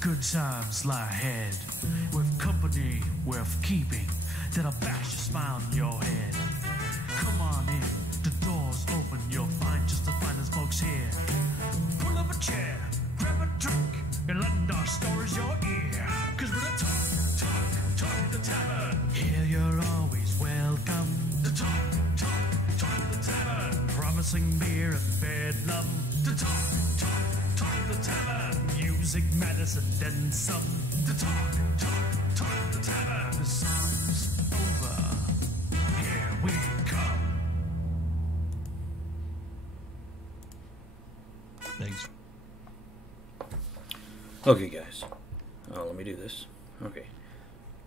Good times lie ahead, with company worth keeping, that'll bash a smile in your head. Come on in, the door's open, you'll find just the finest folks here. Pull up a chair, grab a drink, and lend our stories your ear. Cause we're the talk the tavern. Here you're always welcome. The talk the tavern. Promising beer and bedlam. The talk the tavern. Music, medicine, then some. The talk the tavern. The song's over. Here we come. Thanks. Okay, guys. Let me do this. Okay.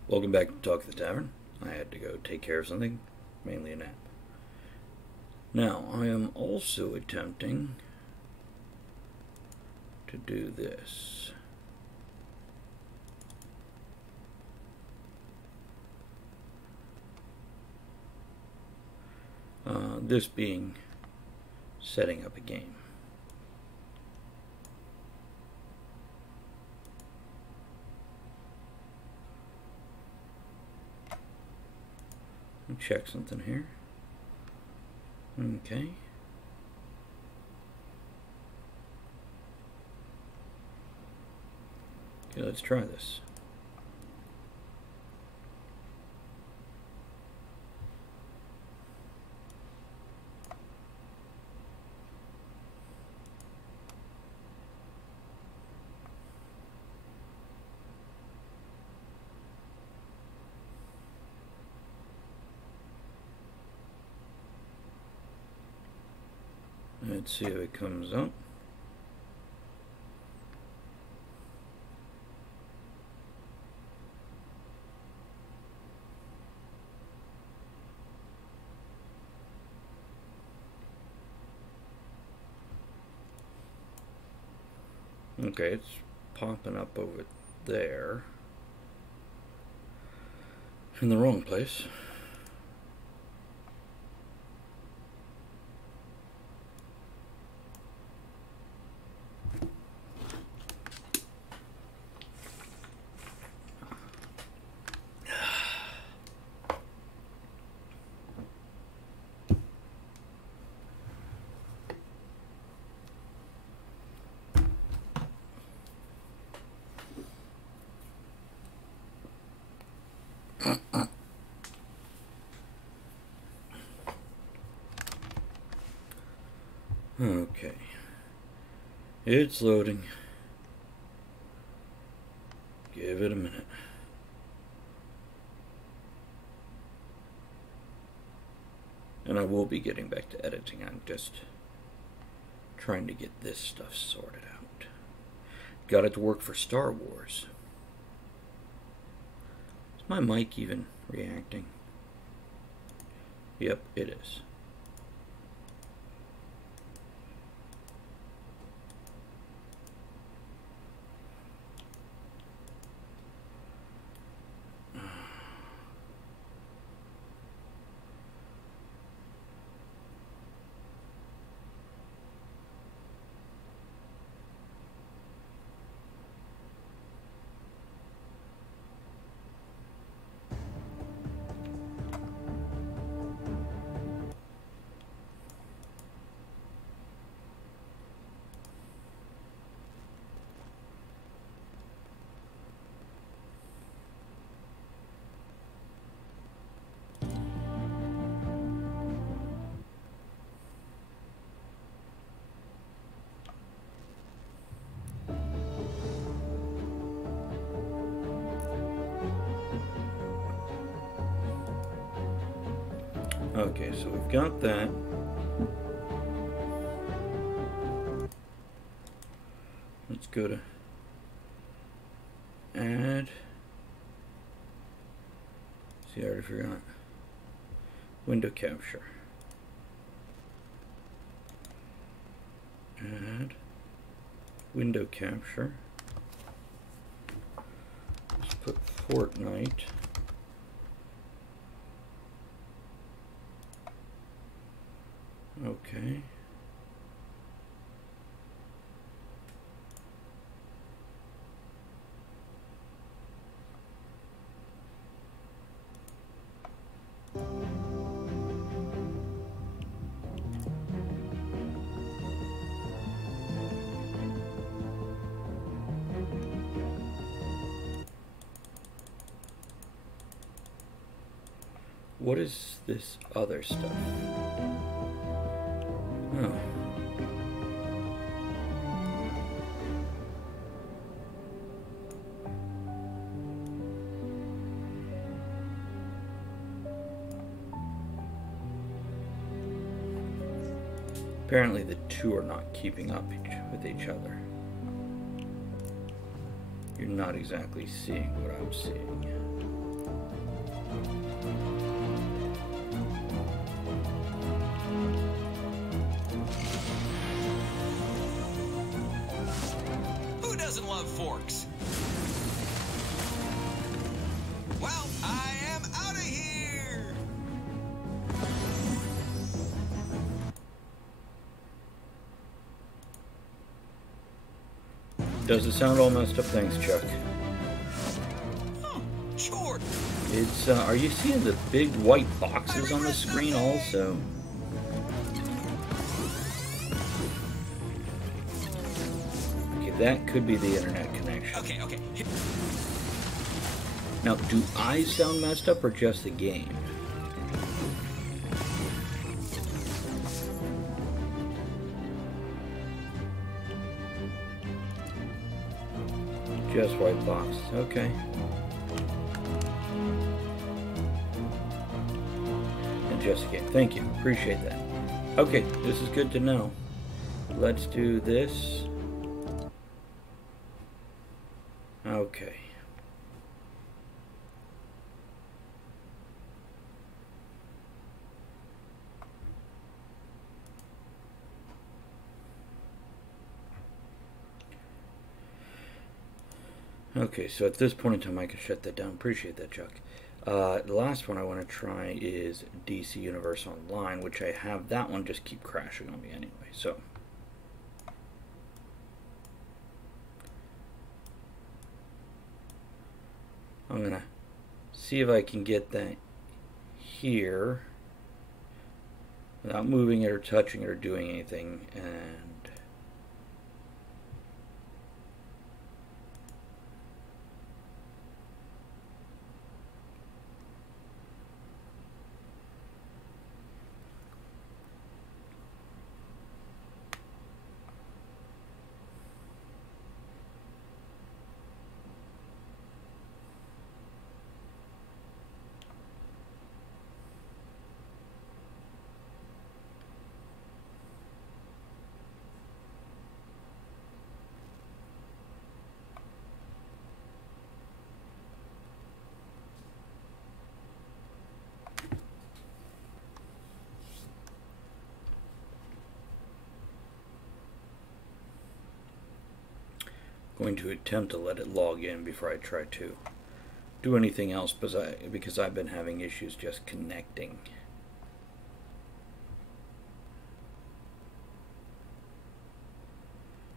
Welcome back to Talk at the Tavern. I had to go take care of something, mainly a nap. Now, I am also attempting to do this. This being setting up a game. Check something here. Okay. Okay, let's try this. Let's see if it comes up. Okay, it's popping up over there. In the wrong place. Okay, it's loading. Give it a minute. And I will be getting back to editing. I'm just trying to get this stuff sorted out. Got it to work for Star Wars. Is my mic even reacting? Yep, it is. Okay, so we've got that. Let's go to add. See, I already forgot. Window capture. Add window capture. Let's put Fortnite. Okay. What is this other stuff? Oh. Apparently the two are not keeping up with each other. You're not exactly seeing what I'm seeing. Who doesn't love forks? Well, I am out of here! Does it sound all messed up? Thanks, Chuck. Sure. It's, are you seeing the big white boxes on the screen also? Okay, that could be the internet connection. Okay. Now, do I sound messed up or just the game? Just white box. Okay. And just a game. Thank you. Appreciate that. Okay, this is good to know. Let's do this. Okay. Okay, so at this point in time I can shut that down. Appreciate that, Chuck. The last one I want to try is DC Universe Online, which I have that one just keep crashing on me anyway, so. I'm going to see if I can get that here without moving it or touching it or doing anything, and going to attempt to let it log in before I try to do anything else because I've been having issues just connecting.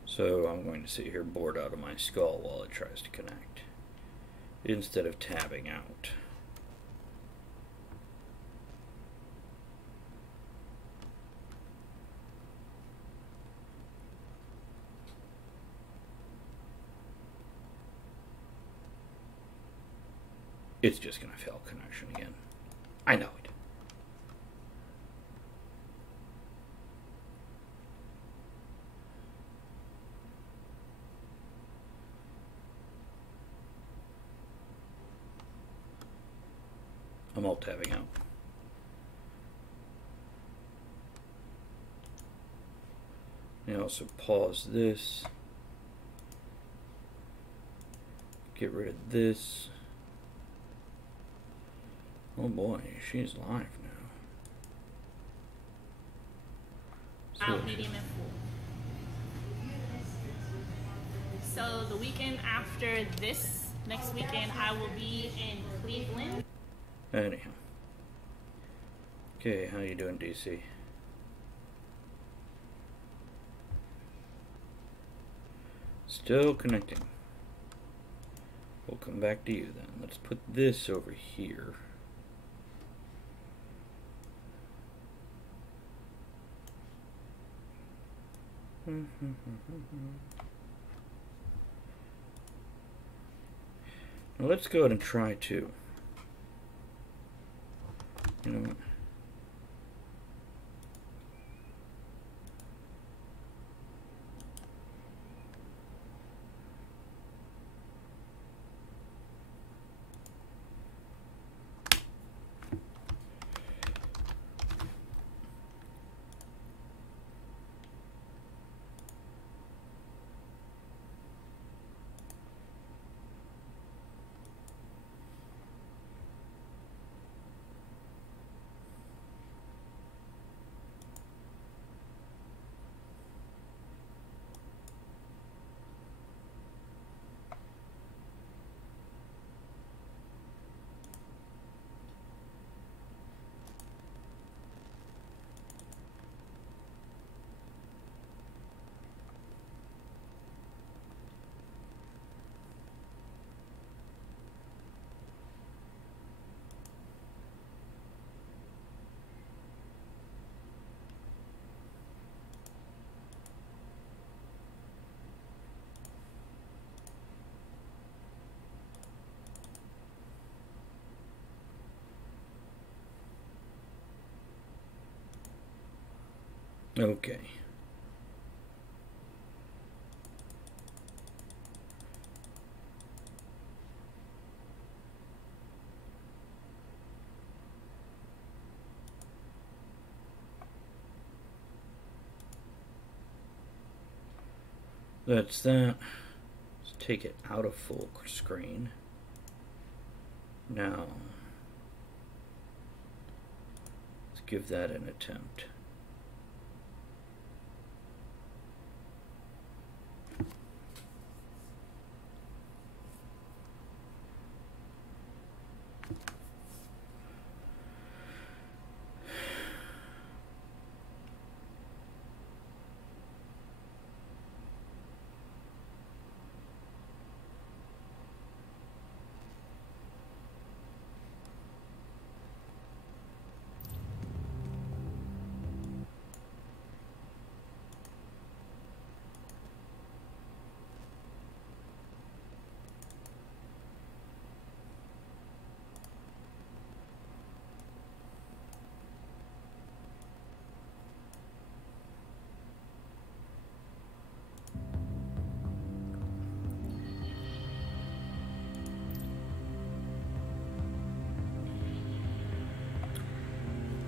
So I'm going to sit here bored out of my skull while it tries to connect instead of tabbing out. It's just going to fail connection again. I know it. I'm alt tabbing out. Now also pause this. Get rid of this. Oh boy, she's live now. Out, medium, and full. So the weekend after this, next weekend, I will be in Cleveland. Anyhow. Okay, how you doing, DC? Still connecting. We'll come back to you then. Let's put this over here. Now let's go ahead and try to You know what? Okay. That's that. Let's take it out of full screen. Now, let's give that an attempt.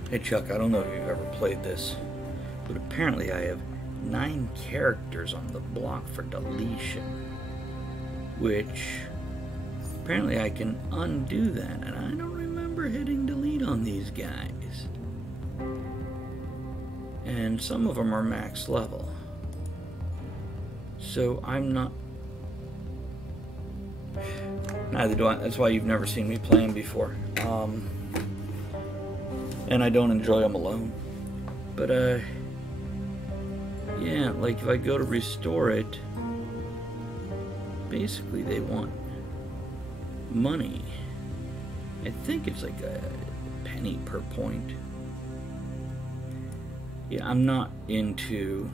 Hey Chuck, I don't know if you've ever played this, but apparently I have 9 characters on the block for deletion, which apparently I can undo that, and I don't remember hitting delete on these guys. And some of them are max level, so I'm not. Neither do I. That's why you've never seen me play them before. And I don't enjoy them alone. But, yeah, like if I go to restore it, basically they want money. I think it's like a penny per point. Yeah, I'm not into...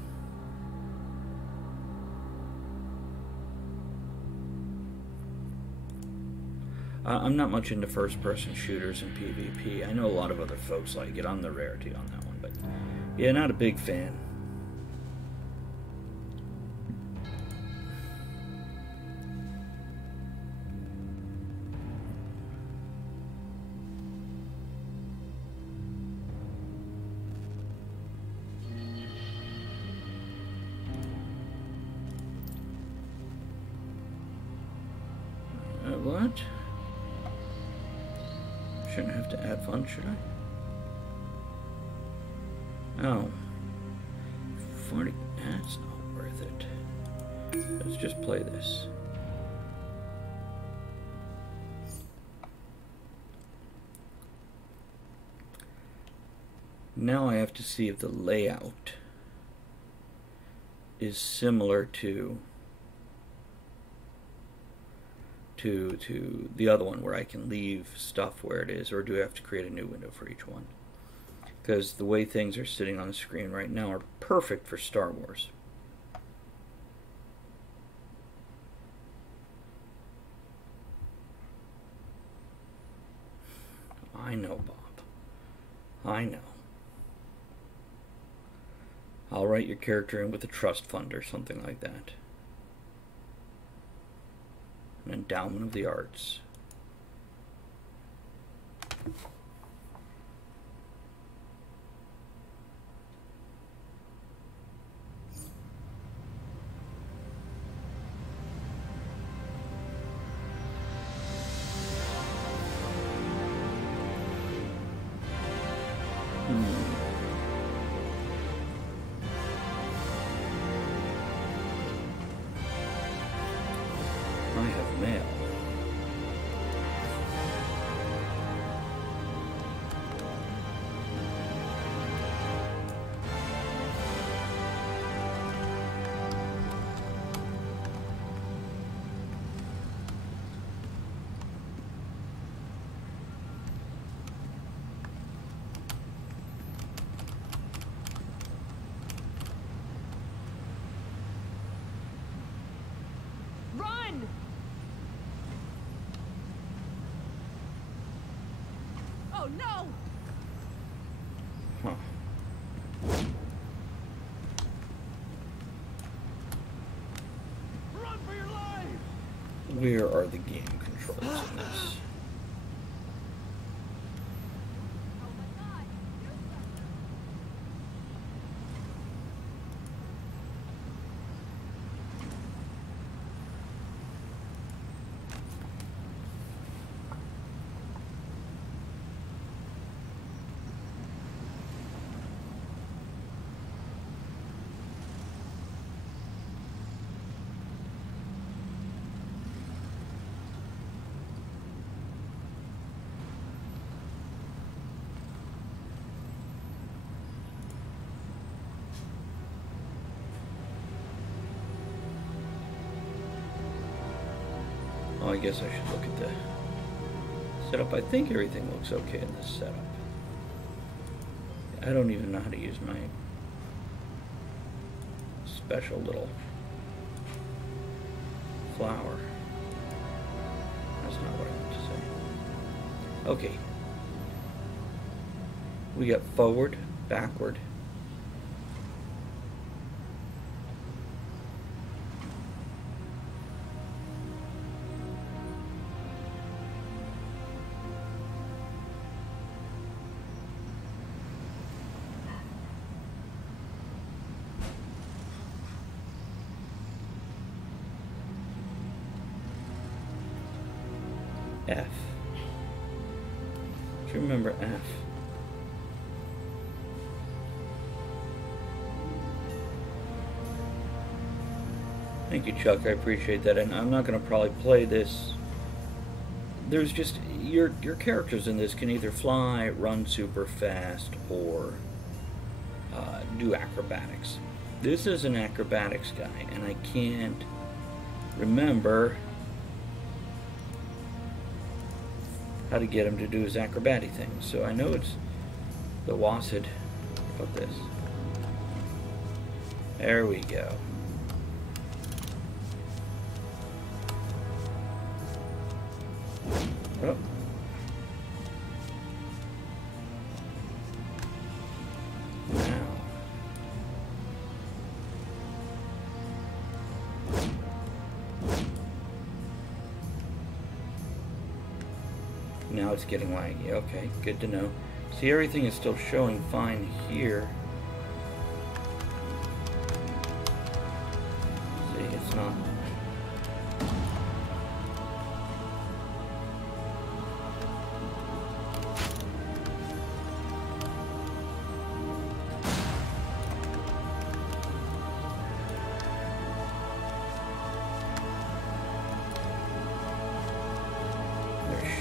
I'm not much into first-person shooters and PvP. I know a lot of other folks like it. I'm the rarity on that one, but yeah, not a big fan. What? Shouldn't have to add funds, should I? Oh. 40, that's not worth it. Let's just play this. Now I have to see if the layout is similar to the other one where I can leave stuff where it is, or do I have to create a new window for each one? Because the way things are sitting on the screen right now are perfect for Star Wars. I know, Bob. I know. I'll write your character in with a trust fund or something like that. An endowment of the arts. I have mail. Run! Oh no! Huh. Run for your lives! Where are the game controls in this? Oh my god! Do something! Oh, I guess I should look at the setup. I think everything looks okay in this setup. I don't even know how to use my special little flower. That's not what I meant to say. Okay. We got forward, backward. F. Do you remember F? Thank you, Chuck. I appreciate that. And I'm not going to probably play this. There's just your characters in this can either fly, run super fast, or do acrobatics. This is an acrobatics guy, and I can't remember how to get him to do his acrobatic things. So I know it's the WASD of this. There we go. Oh. Now. Now it's getting laggy. Okay, good to know. See, everything is still showing fine here. See, it's not.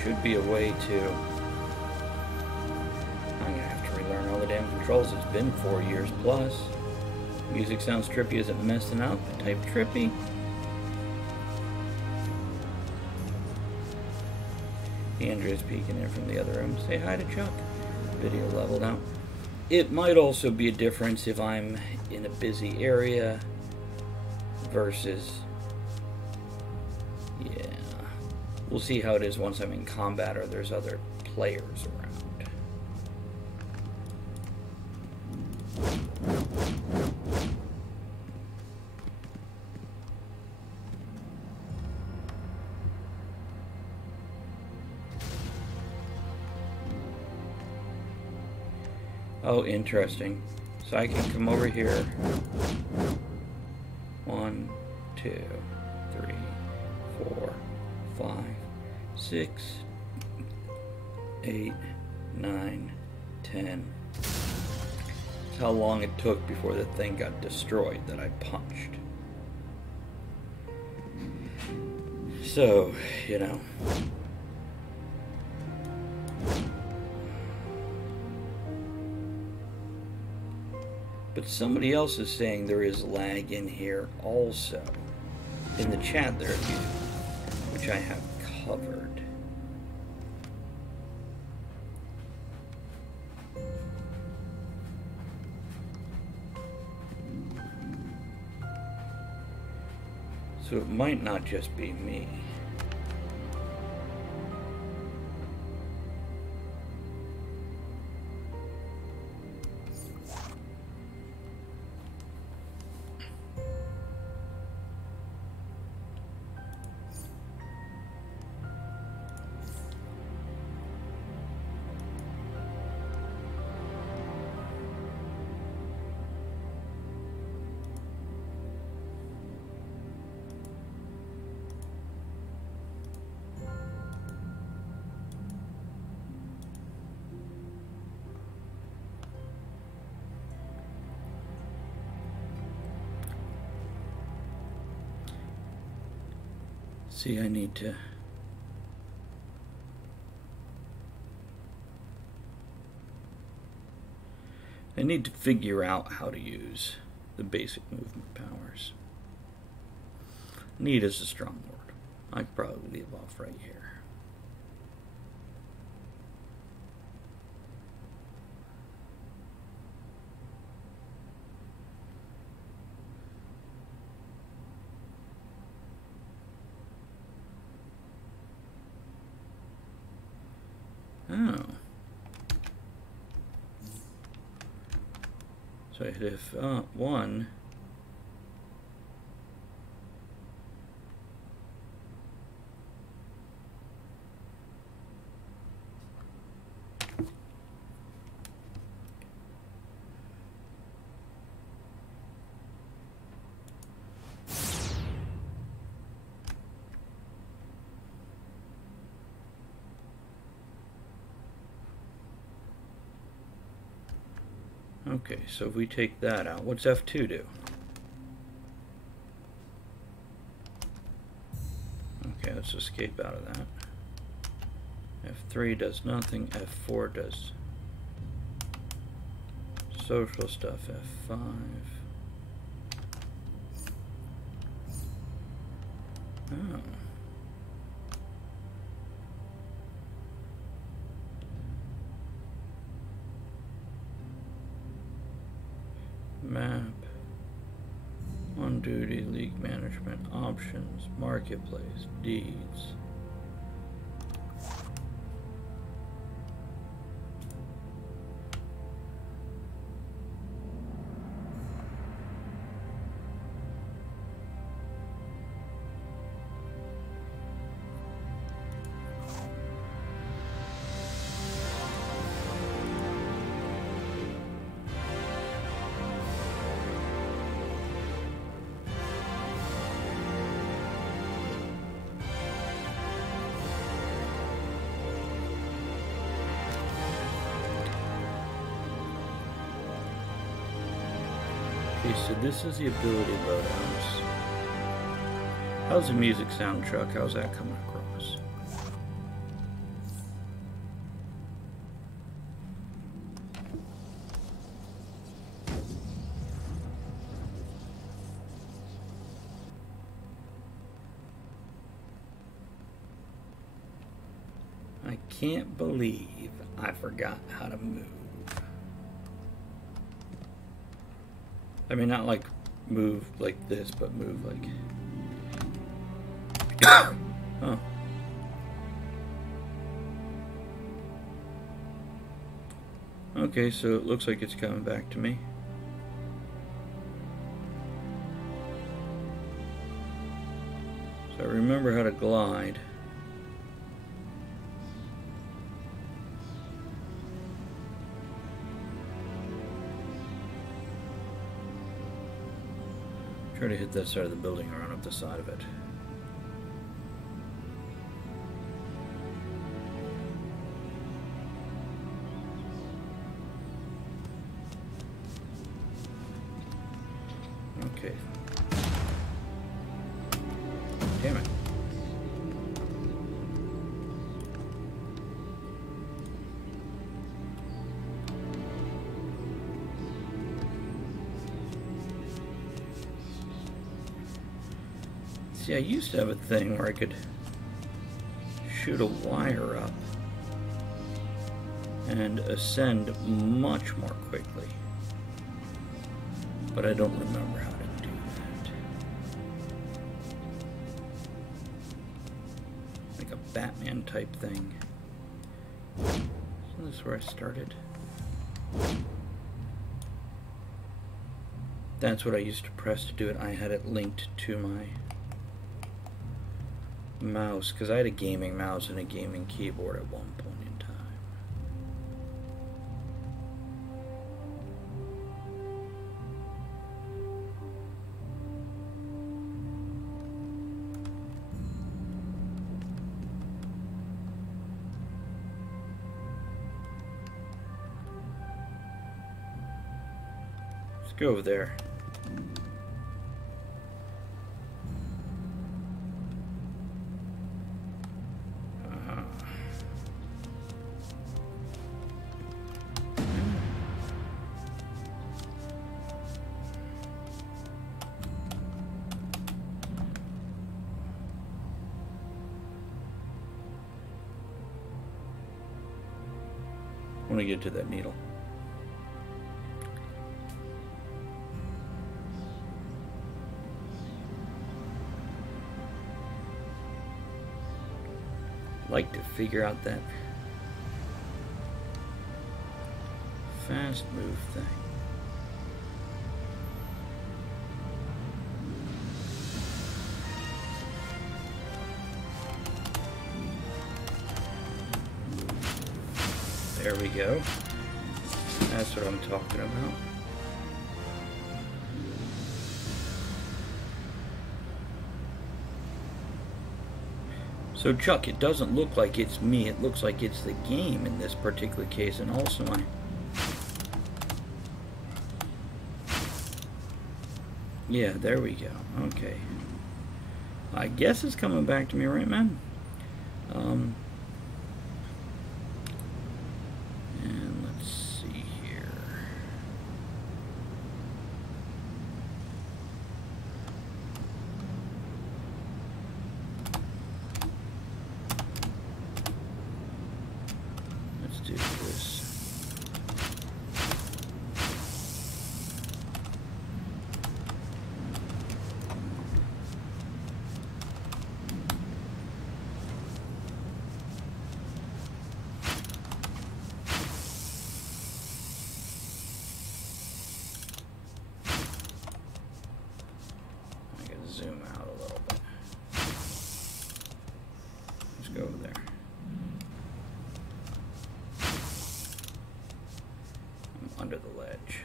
Should be a way to. I'm gonna have to relearn all the damn controls. It's been 4 years plus. Music sounds trippy. Is it messing up? Type trippy. Andrew's peeking in from the other room. Say hi to Chuck. Video leveled out. It might also be a difference if I'm in a busy area versus. Yeah. We'll see how it is once I'm in combat or there's other players around. Oh, interesting. So I can come over here. 1, 2, 3, 4, 5, 6, 8, 9, 10. That's how long it took before the thing got destroyed that I punched. So, you know. But somebody else is saying there is lag in here also. In the chat there, which I have covered. So it might not just be me. See, I need to figure out how to use the basic movement powers. Need is a strong word. I could probably leave off right here. Oh. So if 1. Okay, so if we take that out, what's F2 do? Okay, let's escape out of that. F3 does nothing. F4 does social stuff. F5. Oh. Map, on duty, league management, options, marketplace, deeds. Okay, so this is the ability loadouts. How's the music sound, Chuck? How's that coming across? I can't believe I forgot how to move. I mean, not like move like this, but move like... Oh. Okay, so it looks like it's coming back to me. So I remember how to glide. Try to hit that side of the building or run up the side of it. Okay. Damn it. See, I used to have a thing where I could shoot a wire up and ascend much more quickly. But I don't remember how to do that. Like a Batman type thing. Isn't this where I started? That's what I used to press to do it. I had it linked to my mouse, because I had a gaming mouse and a gaming keyboard at one point in time. Let's go over there. I want to get to that needle. Like to figure out that fast move thing. There we go. That's what I'm talking about. So Chuck, it doesn't look like it's me, it looks like it's the game in this particular case, and also my... Yeah, there we go. Okay. I guess it's coming back to me, right, man? And let's see here. Let's do this. I can zoom out a little bit. Let's go over there. I'm under the ledge.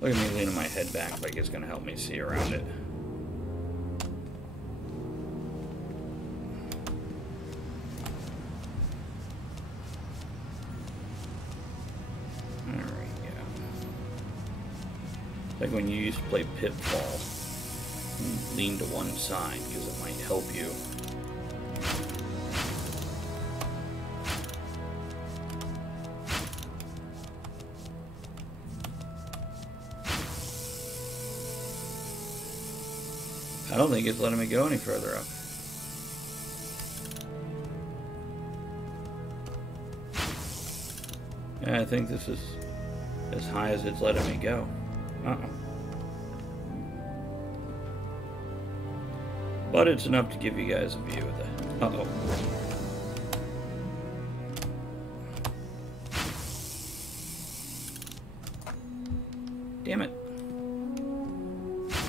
Look at me leaning my head back like it's going to help me see around it. There we go. Like when you used to play Pitfall, you lean to one side because it might help you. I don't think it's letting me go any further up. Yeah, I think this is as high as it's letting me go. But it's enough to give you guys a view of the... Uh-oh. Damn it.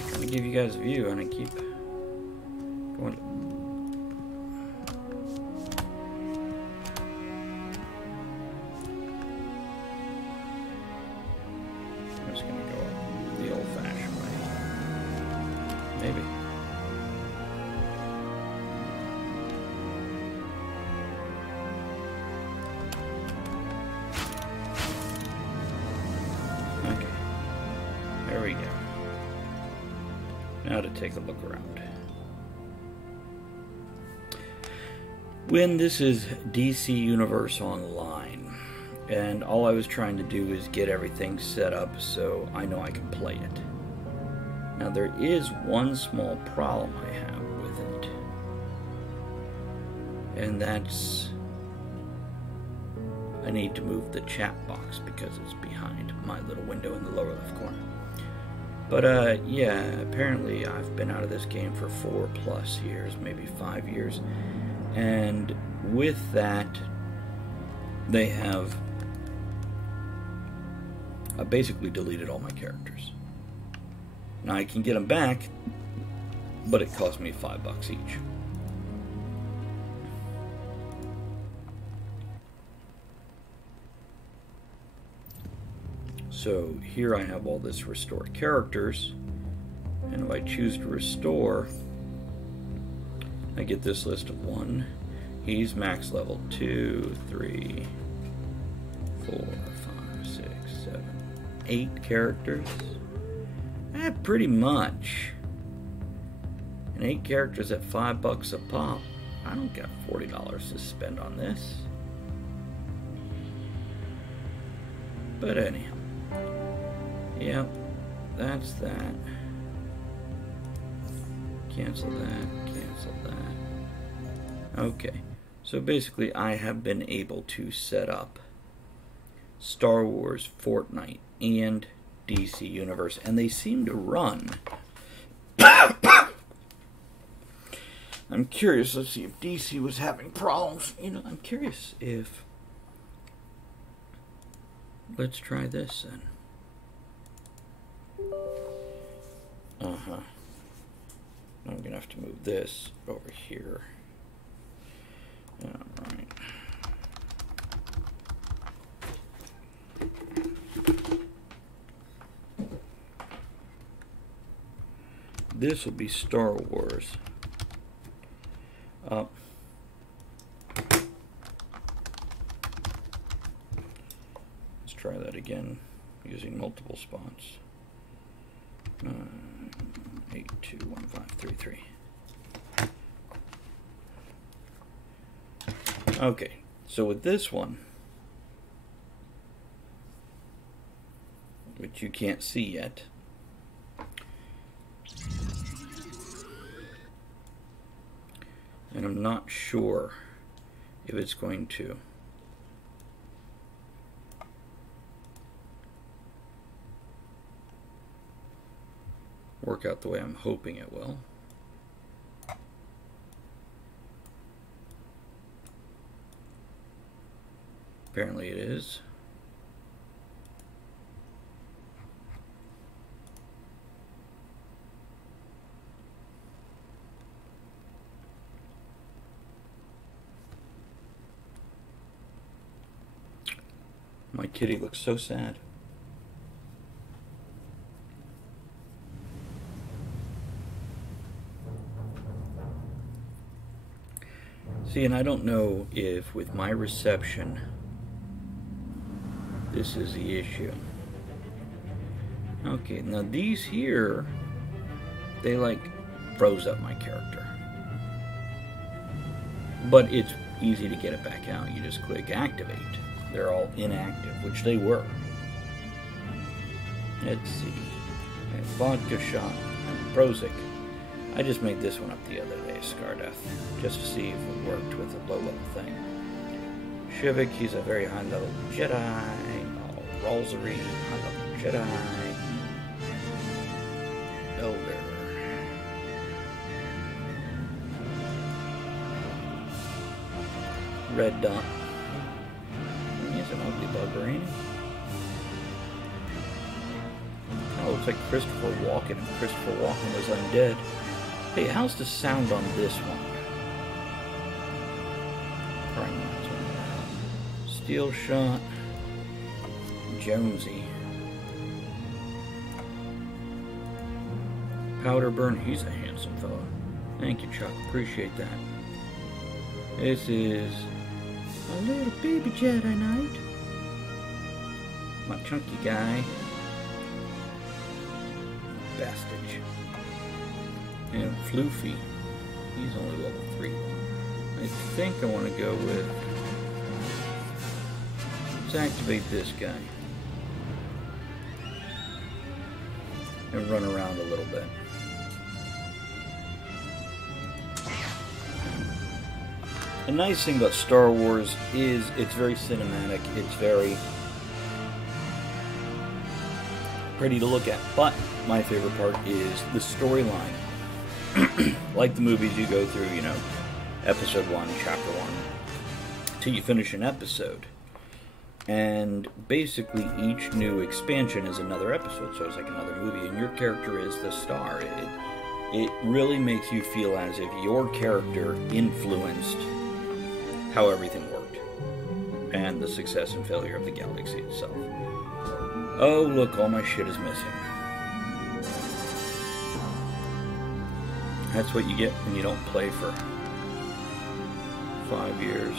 Trying to give you guys a view and I keep going... we go. Now to take a look around. When this is DC Universe Online, and all I was trying to do is get everything set up so I know I can play it. Now there is one small problem I have with it, and that's I need to move the chat box because it's behind my little window in the lower left corner. But yeah, apparently I've been out of this game for 4+ years, maybe 5 years, and with that they have basically deleted all my characters. Now I can get them back, but it cost me $5 each. So here I have all this restore characters, and if I choose to restore, I get this list of 1. He's max level 2, 3, 4, 5, 6, 7, 8 characters. Pretty much. And 8 characters at $5 a pop. I don't got $40 to spend on this. But anyhow. Yep, that's that. Cancel that, cancel that. Okay, so basically I have been able to set up Star Wars, Fortnite, and DC Universe, and they seem to run. I'm curious, let's see if DC was having problems. You know, I'm curious if... Let's try this then. I'm gonna have to move this over here. Alright. This will be Star Wars. Let's try that again using multiple spots. 8, 2, 1, 5, 3, 3. Okay, so with this one, which you can't see yet, and I'm not sure if it's going to work out the way I'm hoping it will. Apparently it is. My kitty looks so sad. See, and I don't know if with my reception this is the issue. Okay, now these here, they like froze up my character. But it's easy to get it back out. You just click activate. They're all inactive, which they were. Let's see. Vodka shot and Prozac. I just made this one up the other day, Scardeath, just to see if it worked with a low-level thing. Shivik, he's a very high-level Jedi. Oh, Ralsari, high-level Jedi. Elder. Red Dot. He's an ugly bugger, ain't he? Oh, looks like Christopher Walken. If Christopher Walken was undead. Hey, how's the sound on this one? Probably not. Steel Shot. Jonesy. Powder Burn. He's a handsome fellow. Thank you, Chuck. Appreciate that. This is a little baby Jedi Knight. My chunky guy. Bastage. And Floofy, he's only level 3. I think I want to go with... Let's activate this guy. And run around a little bit. The nice thing about Star Wars is it's very cinematic, it's very pretty to look at, but my favorite part is the storyline. Like the movies, you go through, you know, episode 1, chapter 1, till you finish an episode. And basically each new expansion is another episode, so it's like another movie, and your character is the star. It really makes you feel as if your character influenced how everything worked, and the success and failure of the galaxy itself. Oh, look, all my shit is missing. That's what you get when you don't play for 5 years.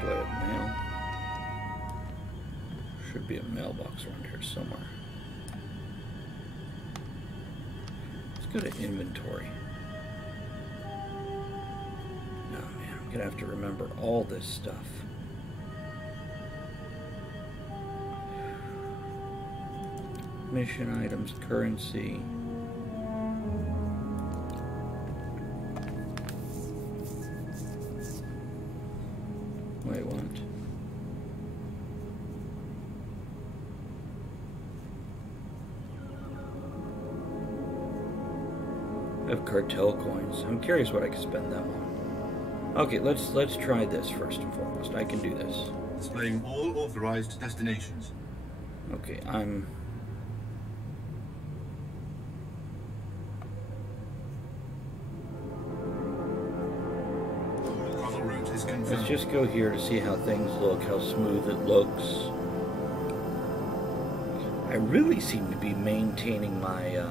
Do I have mail? Should be a mailbox around here somewhere. Let's go to inventory. Oh man, I'm gonna have to remember all this stuff. Mission items, currency. Wait, what? I have cartel coins. I'm curious what I could spend them on. Okay, let's try this first and foremost. I can do this. Displaying all authorized destinations. Okay, I'm... Travel route is confirmed. Let's just go here to see how things look, how smooth it looks. I really seem to be maintaining my,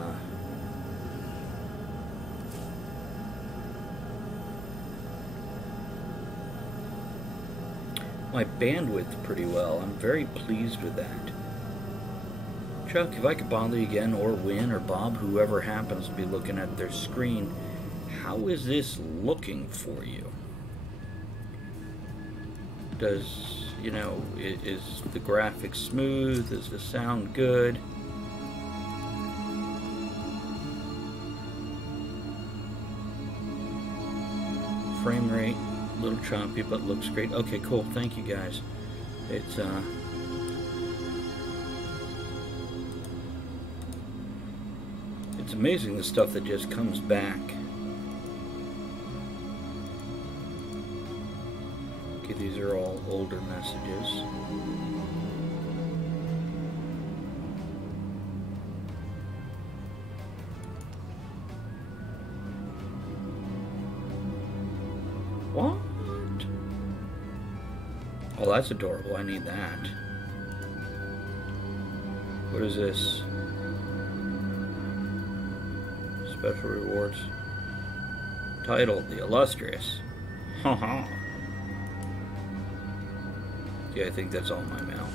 my bandwidth pretty well. I'm very pleased with that. Chuck, if I could bother you again, or Win, or Bob, whoever happens to be looking at their screen, how is this looking for you? Does, you know, is the graphics smooth? Is the sound good? Frame rate, a little choppy, but looks great. Okay, cool. Thank you, guys. It's, it's amazing the stuff that just comes back. Okay, these are all older messages. What? Oh, that's adorable. I need that. What is this? Special rewards. Title, The Illustrious. Haha. Yeah, I think that's all my mail.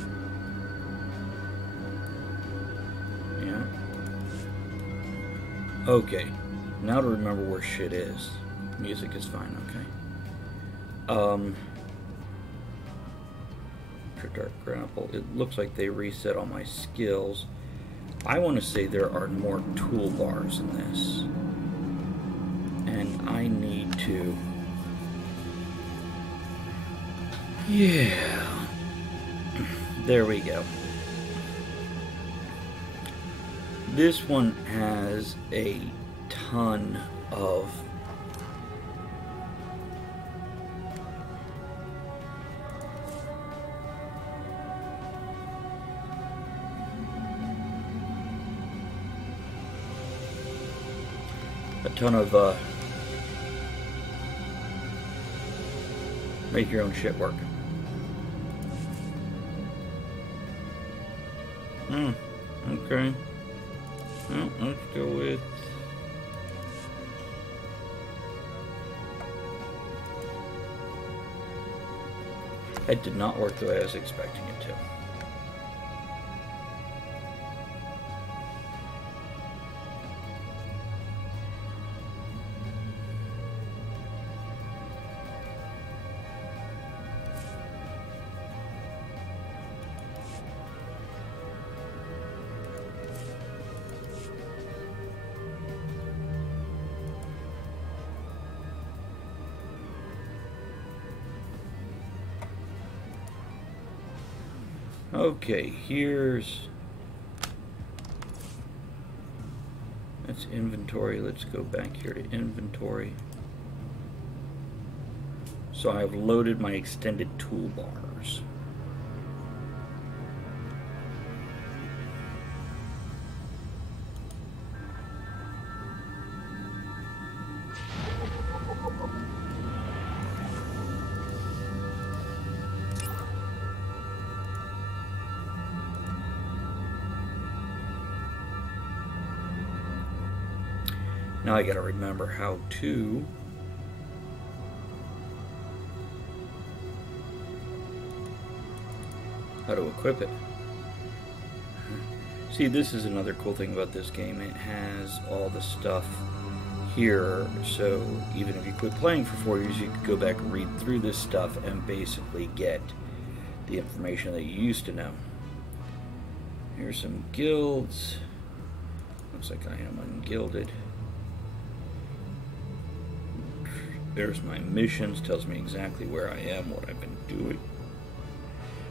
Yeah. Okay. Now to remember where shit is. Music is fine, okay. Dark grapple. It looks like they reset all my skills. I want to say there are more toolbars in this. And I need to... Yeah. There we go. This one has a ton of make your own shit work. Okay. Well, let's go with That did not work the way I was expecting it to. Okay, that's inventory. Let's go back here to inventory. So I've loaded my extended toolbars. Now I gotta remember how to equip it. See, this is another cool thing about this game. It has all the stuff here, so even if you quit playing for 4 years, you could go back and read through this stuff and basically get the information that you used to know. Here's some guilds. Looks like I am ungilded. There's my missions, tells me exactly where I am, what I've been doing,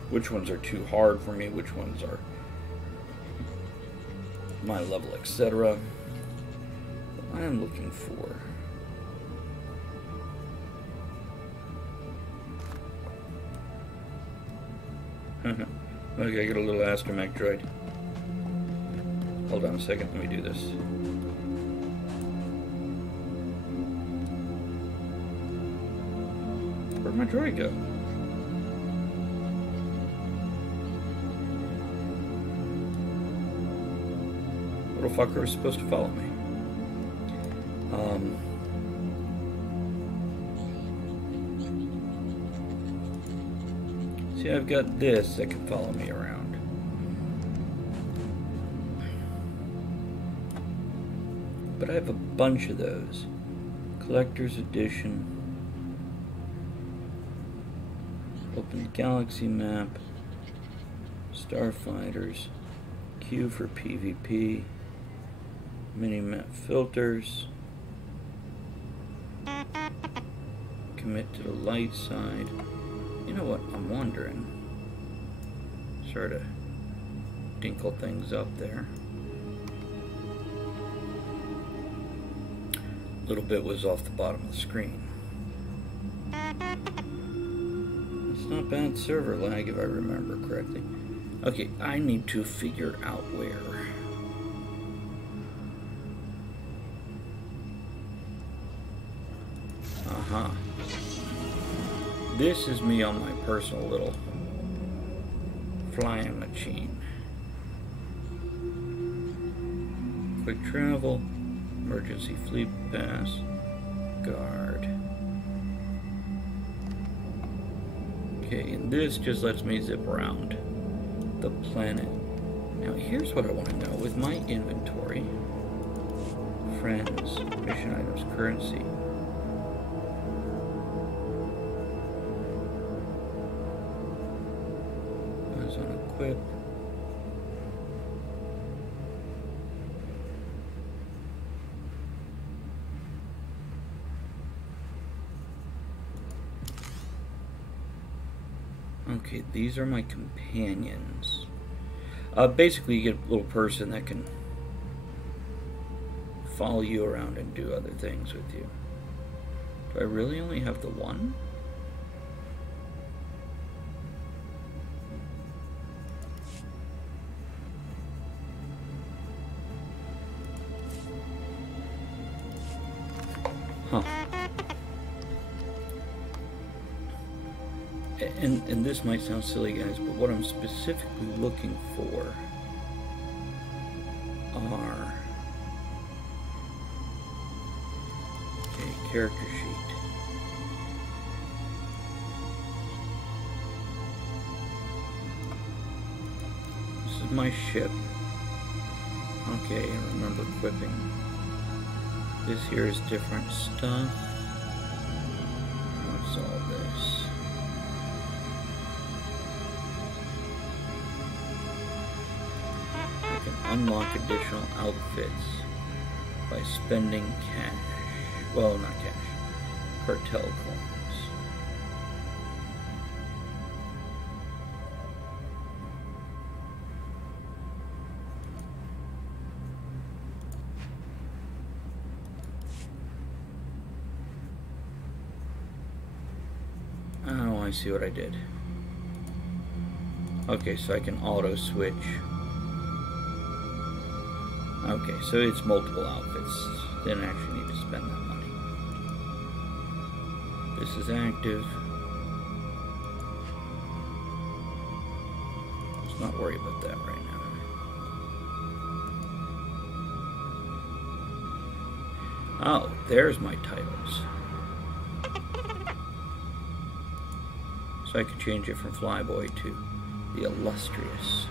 which ones are too hard for me, which ones are my level, etc. What I am looking for. Look, I got a little astromech droid. Hold on a second, let me do this. Where'd my droid go? Little fucker is supposed to follow me. See, I've got this that can follow me around. But I have a bunch of those. Collector's Edition. Open Galaxy Map. Starfighters. Q for PvP. Mini-map filters. Commit to the light side. You know what? I'm wondering. Sort of dinkle things up there. A little bit was off the bottom of the screen. It's not bad server lag if I remember correctly. Okay, I need to figure out where. This is me on my personal little flying machine. Quick travel, emergency fleet pass, guard. Okay, and this just lets me zip around the planet. Now here's what I want to know with my inventory. Friends, mission items, currency. Unequip. Okay, these are my companions. Basically, you get a little person that can follow you around and do other things with you. Do I really only have the one? Huh. And this might sound silly, guys, but what I'm specifically looking for are... Okay, character sheet. my ship. Okay, I remember equipping. This here is different stuff. What's all this? I can unlock additional outfits by spending cash. Well, not cash. Cartel coins. Oh, I see what I did. Okay, so I can auto switch. Okay, so it's multiple outfits. Didn't actually need to spend that money. This is active. Let's not worry about that right now. Oh, there's my titles. So I could change it from Flyboy to the Illustrious.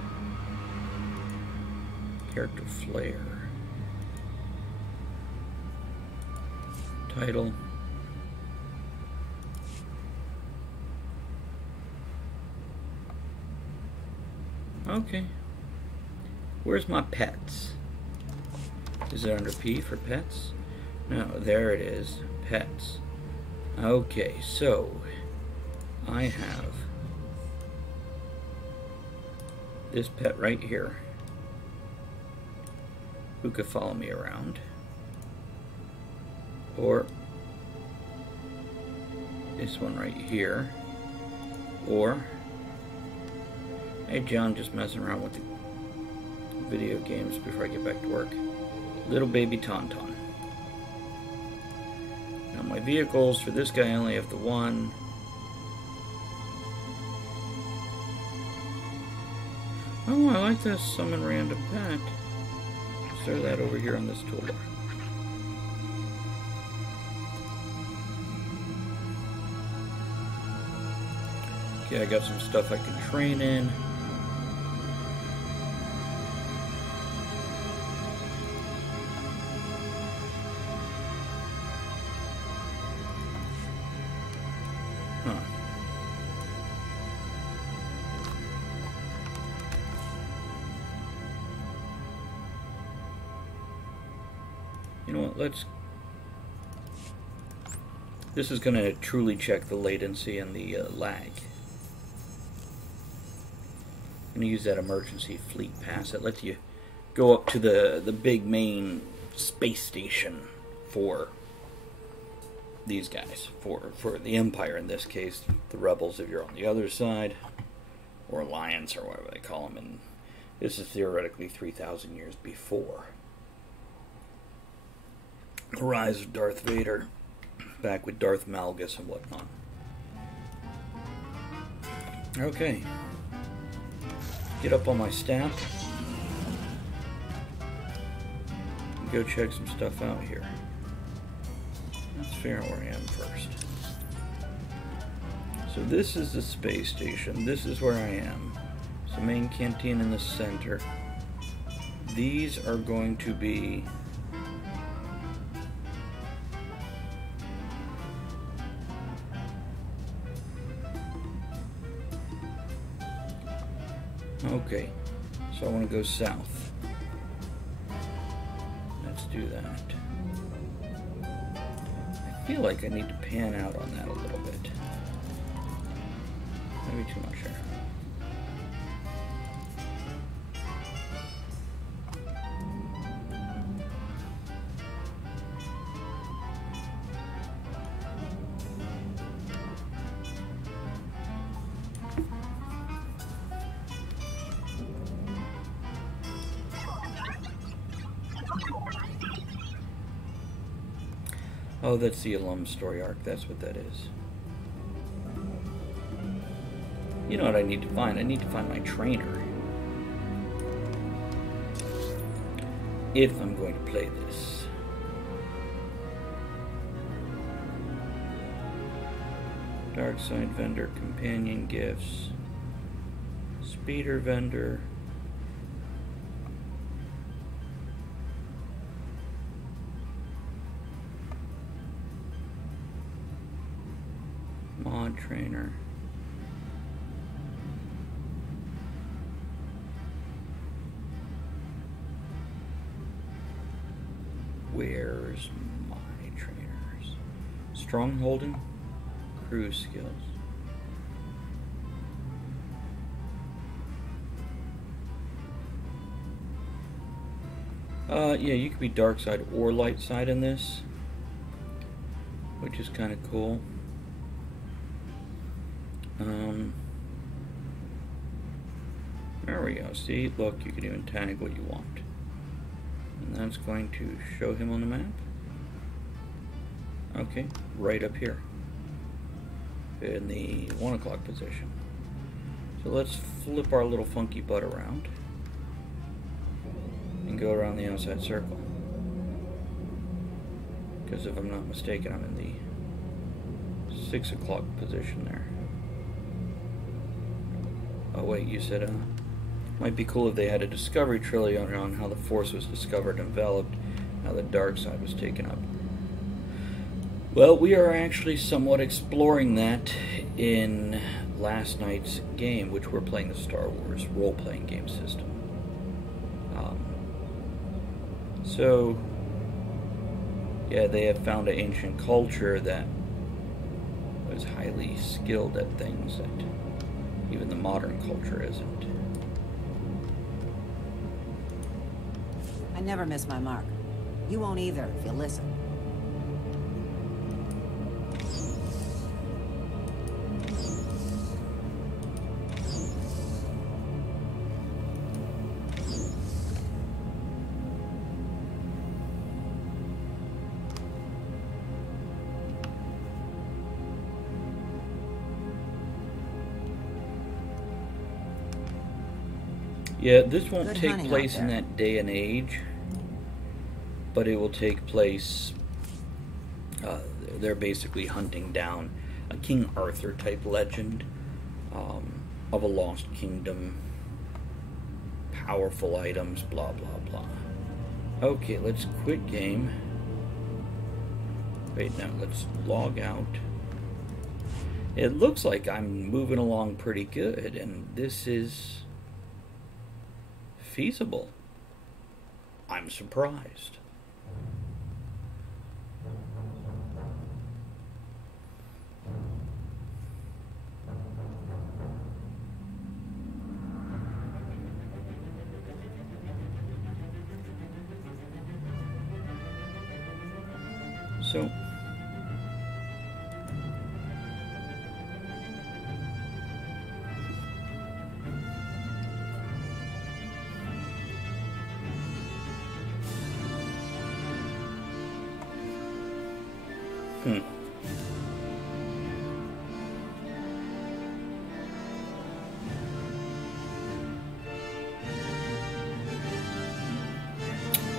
Character Flair. Title. Okay. Where's my pets? Is it under P for pets? No, there it is. Pets. Okay, so I have this pet right here who could follow me around, or this one right here, or hey John, just messing around with the video games before I get back to work. Little baby Tauntaun. Now my vehicles for this guy, I only have the one. Oh, I like this summon random pet. Let's throw that over here on this toolbar. Okay, I got some stuff I can train in. Huh. You know what, this is going to truly check the latency and the lag. I'm going to use that emergency fleet pass. It lets you go up to the big main space station for these guys. For the Empire in this case. The Rebels if you're on the other side. Or Alliance or whatever they call them. And this is theoretically 3,000 years before the rise of Darth Vader, back with Darth Malgus and whatnot. Okay. Get up on my staff. Go check some stuff out here. Let's figure out where I am first. So this is the space station. This is where I am. So main canteen in the center. These are going to be okay, so I want to go south. Let's do that. I feel like I need to pan out on that a little bit. Maybe too much here. Oh, that's the alum story arc. That's what that is. You know what I need to find? I need to find my trainer. If I'm going to play this. Dark side vendor, companion gifts, speeder vendor, mod trainer. Where's my trainers? Strongholding, crew skills. Yeah, you could be dark side or light side in this, which is kind of cool. There we go. See, look, you can even tag what you want. And that's going to show him on the map. Okay, right up here in the 1 o'clock position. So let's flip our little funky butt around and go around the outside circle. Because if I'm not mistaken, I'm in the 6 o'clock position there. Oh wait, you said might be cool if they had a discovery trilogy on how the Force was discovered and developed, how the dark side was taken up. Well, we are actually somewhat exploring that in last night's game, which we're playing the Star Wars role-playing game system. So, yeah, they have found an ancient culture that was highly skilled at things that even the modern culture isn't. I never miss my mark. You won't either if you listen. Yeah, this won't Good take hunting place out in there. that day and age, but it will take place. They're basically hunting down a King Arthur type legend of a lost kingdom, powerful items, blah blah blah. Okay, let's quit game. Wait, now let's log out. It looks like I'm moving along pretty good, and this is feasible. I'm surprised. So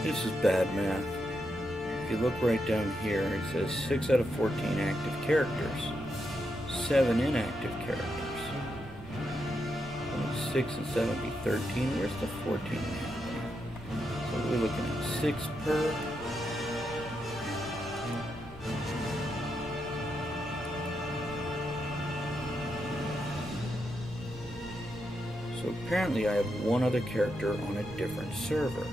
this is bad math. If you look right down here, it says 6 out of 14 active characters, 7 inactive characters. Only 6 and 7 would be 13. Where's the 14 and a half? So we're looking at 6 per. So apparently I have one other character on a different server.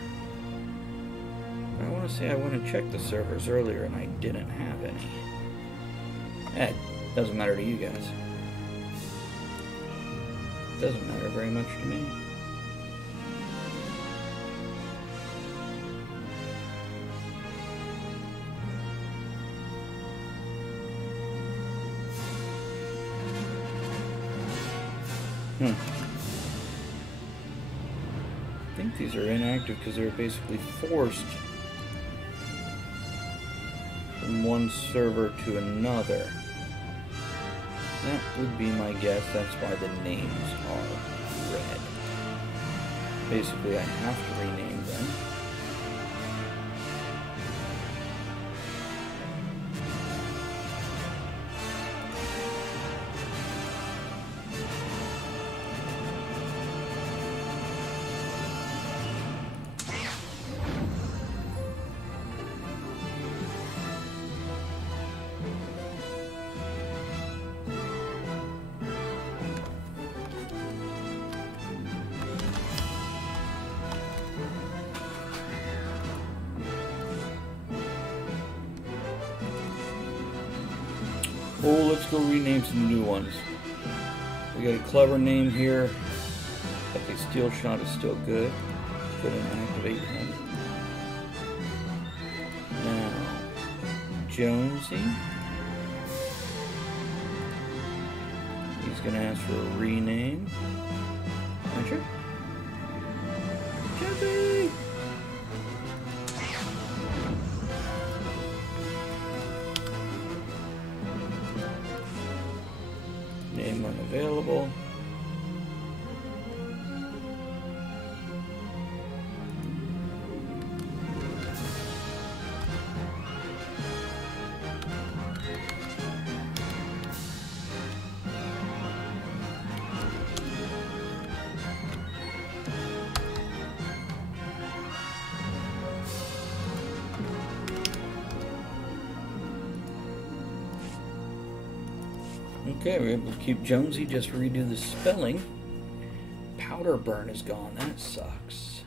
I want to say I went and checked the servers earlier and I didn't have any. That doesn't matter to you guys. Doesn't matter very much to me. I think these are inactive because they're basically forced from one server to another. That would be my guess. That's why the names are red. Basically, I have to rename them. Oh, let's go rename some new ones. We got a clever name here. Okay, Steel Shot is still good. Go ahead and activate him. Now, Jonesy. He's gonna ask for a rename. Aren't you? Jonesy! Name unavailable. Okay, we're able to keep Jonesy, just redo the spelling. Powder burn is gone, that sucks.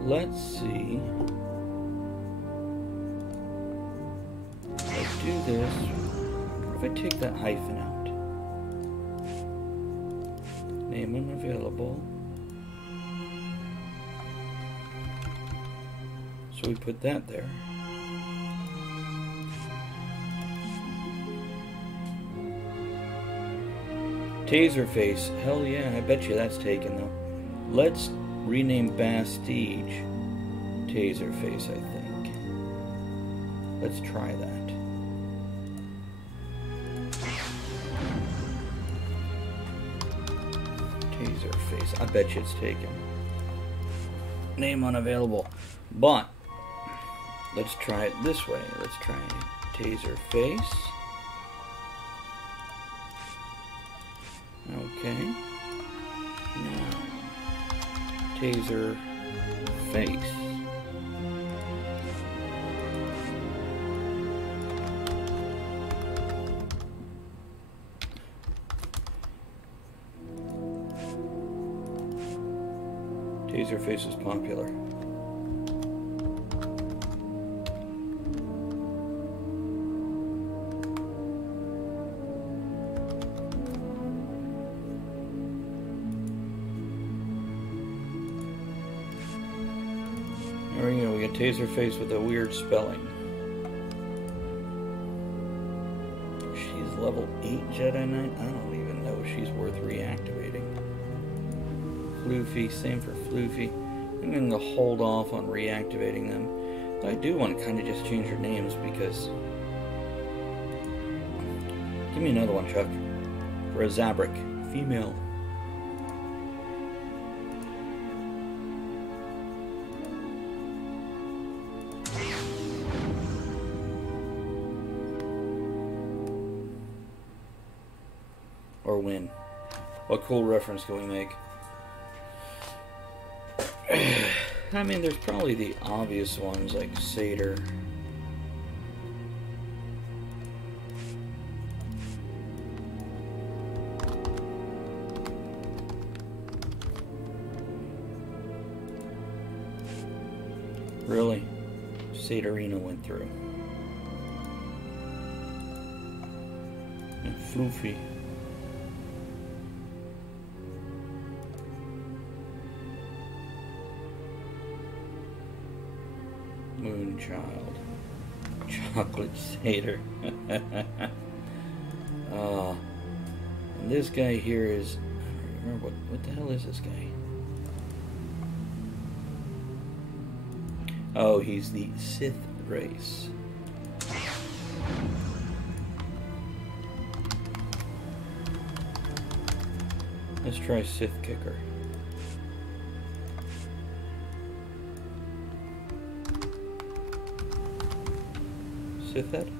Let's see. If I do this, what if I take that hyphen out? Name unavailable. So we put that there. Taserface. Hell yeah, I bet you that's taken though. Let's rename Bastige Taserface, I think. Let's try that. Taserface. I bet you it's taken. Name unavailable. But let's try it this way. Let's try Taserface. Okay. Now, Taserface. Taserface is popular. There we go, we got Taserface with a weird spelling. She's level 8 Jedi Knight? I don't even know if she's worth reactivating. Floofy, same for Floofy. I'm going to hold off on reactivating them. But I do want to kind of just change their names because... Give me another one, Chuck. For a Zabrak. Female. Or win. What cool reference can we make? I mean, there's probably the obvious ones like Satyr. Really? Satyrina went through. And Floofy. Moonchild. Chocolate Satyr. And this guy here is... I don't remember what the hell is this guy? Oh, he's the Sith race. Let's try Sith Kicker. Sith Head?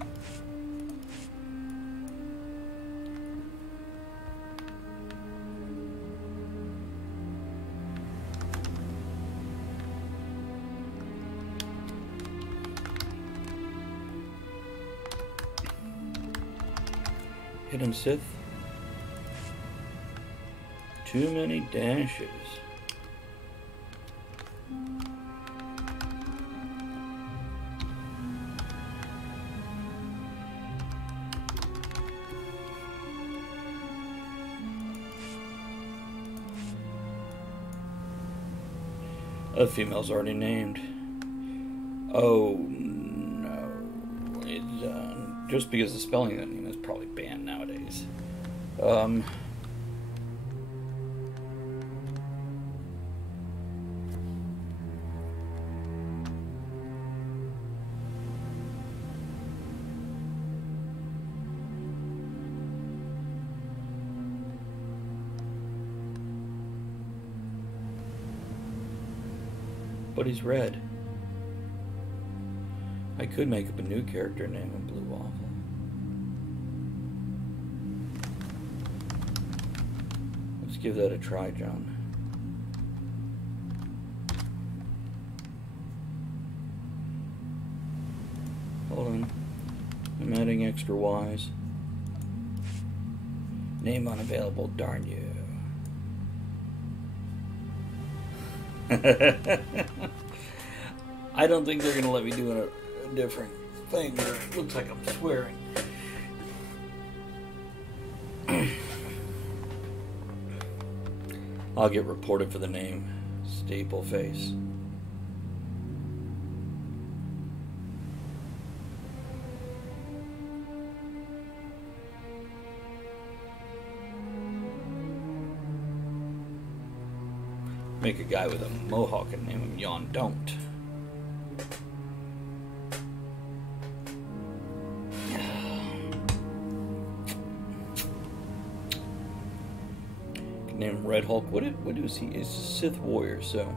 Hidden Sith? Too many dashes. The female's already named. Oh no. It's, just because the spelling of that name is probably banned nowadays. But he's red. I could make up a new character name of Blue Waffle. Let's give that a try, John. Hold on. I'm adding extra Y's. Name unavailable, darn you. I don't think they're gonna let me do a different thing where it looks like I'm swearing. I'll get reported for the name Staple Face. Make a guy with a mohawk and name him Yon Don't. Name him Red Hulk. What is he? He's a Sith warrior, so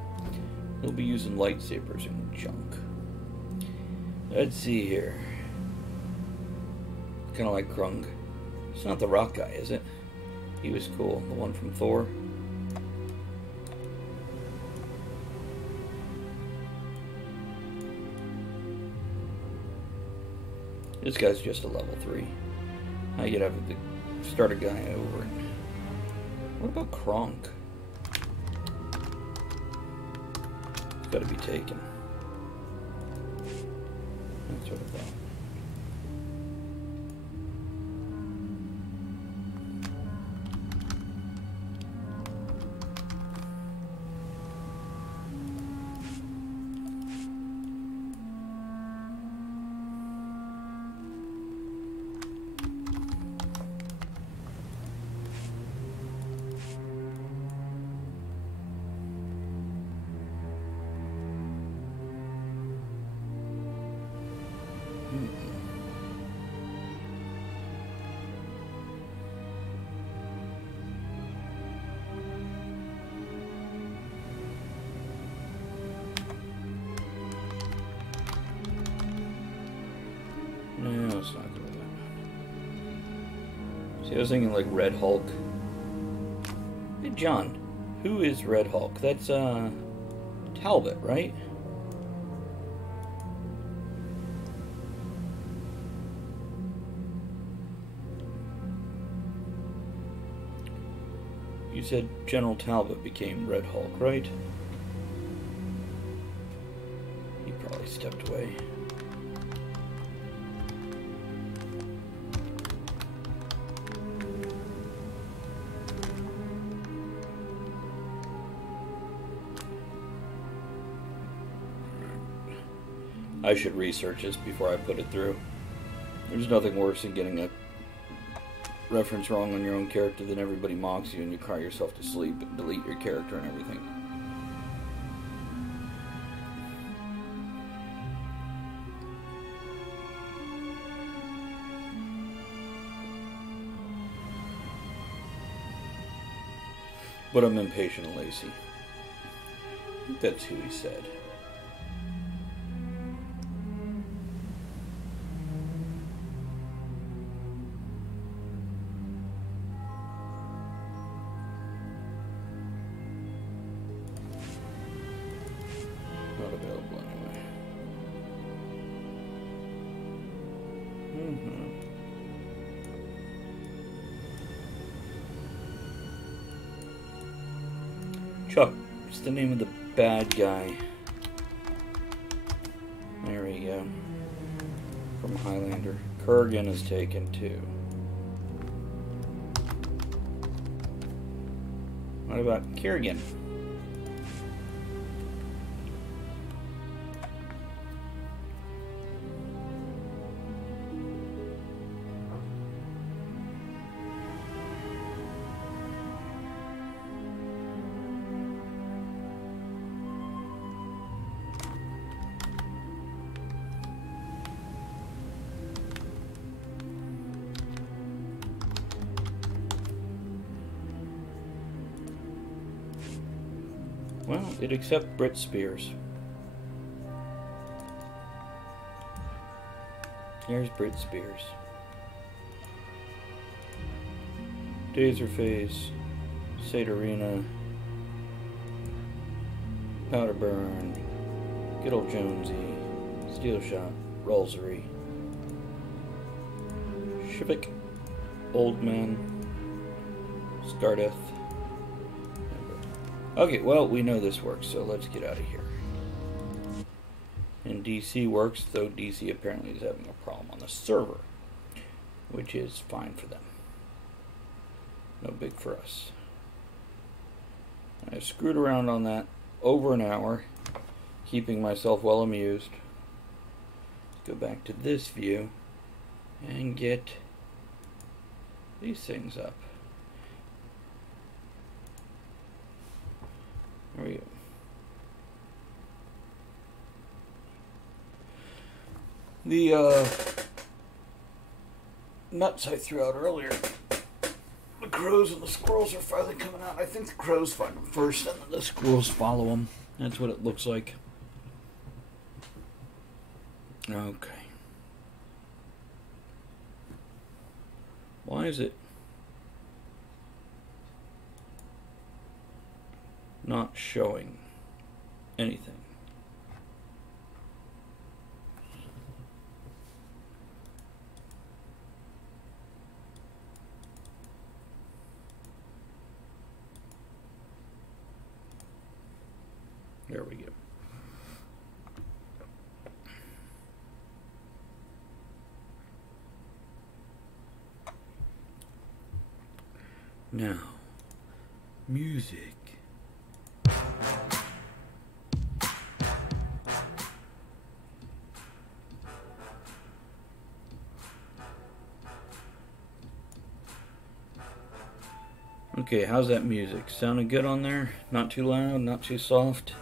he'll be using lightsabers and junk. Let's see here. Kind of like Krung. It's not the rock guy, is it? He was cool. The one from Thor. This guy's just a level 3. I could have to start a guy over. What about Kronk? It's got to be taken. That's what I thought. No, it's not good with that. See, I was thinking like Red Hulk. Hey, John, who is Red Hulk? That's, Talbot, right? You said General Talbot became Red Hulk, right? He probably stepped away. I should research this before I put it through. There's nothing worse than getting a reference wrong on your own character than everybody mocks you and you cry yourself to sleep and delete your character and everything. But I'm impatient and lazy. I think that's who he said. Not available anyway. Chuck, what's the name of the bad guy? There we go. From Highlander. Kurgan is taken too. What about Kurgan? Well, it accepts Brit Spears. Here's Brit Spears. Taserface, Satorina, Powder Burn, Good Old Jonesy, Steel Shot, Rosary, Shivik, Old Man, Stardust. Okay, well, we know this works, so let's get out of here. And DC works, though DC apparently is having a problem on the server, which is fine for them. No big for us. I screwed around on that over an hour, keeping myself well amused. Let's go back to this view and get these things up. There we go. The nuts I threw out earlier, the crows and the squirrels are finally coming out. I think the crows find them first and then the squirrels follow them. That's what it looks like. Okay. Why is it not showing anything? There we go. Now, music. Okay, how's that music? Sounding good on there? Not too loud, not too soft?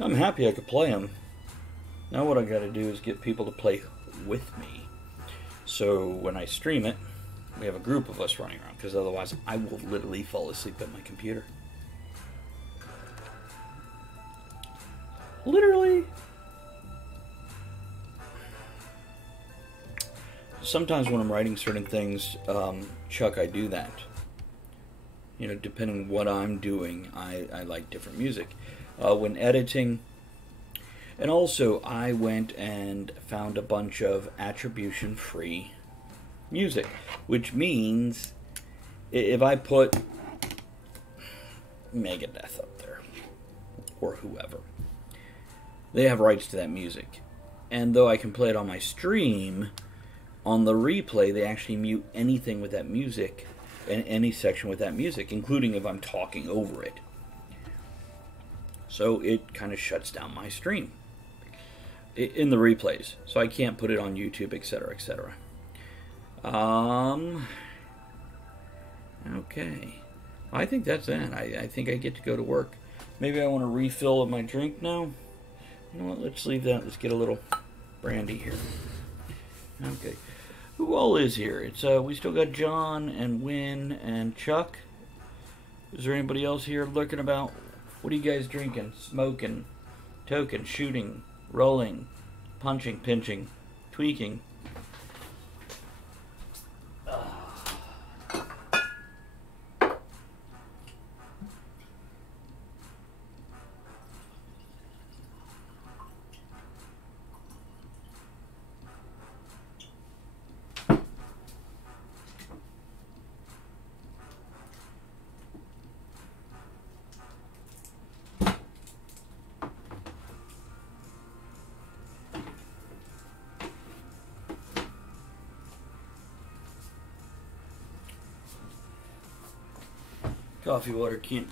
I'm happy I could play them. Now what I gotta do is get people to play with me. So when I stream it, we have a group of us running around, because otherwise I will literally fall asleep at my computer. Literally. Sometimes when I'm writing certain things, Chuck, I do that. You know, depending what I'm doing, I like different music. When editing, and also I went and found a bunch of attribution-free music, which means if I put Megadeth up there, or whoever, they have rights to that music. And though I can play it on my stream, on the replay they actually mute anything with that music, and any section with that music, including if I'm talking over it. So it kind of shuts down my stream in the replays. So I can't put it on YouTube, etc., etc. Okay. I think that's that. I think I get to go to work. Maybe I want to refill my drink now. You know what? Let's leave that. Let's get a little brandy here. Okay. Who all is here? It's we still got John and Win and Chuck. Is there anybody else here lurking about? What are you guys drinking? Smoking, toking, shooting, rolling, punching, pinching, tweaking. Coffee, water, can't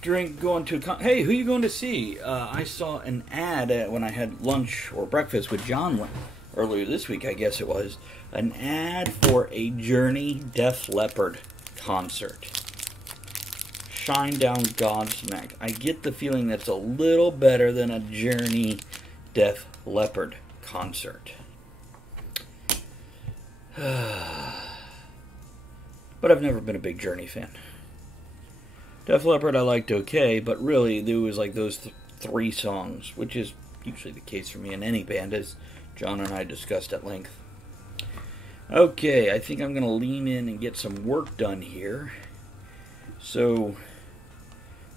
drink, going to hey, who you going to see? I saw an ad when I had lunch or breakfast with John earlier this week, I guess it was. An ad for a Journey Def Leppard concert. Shinedown Godsmack. I get the feeling that's a little better than a Journey Def Leppard concert. But I've never been a big Journey fan. Def Leppard I liked okay, but really there was like those three songs, which is usually the case for me in any band, as John and I discussed at length. Okay, I think I'm going to lean in and get some work done here. So,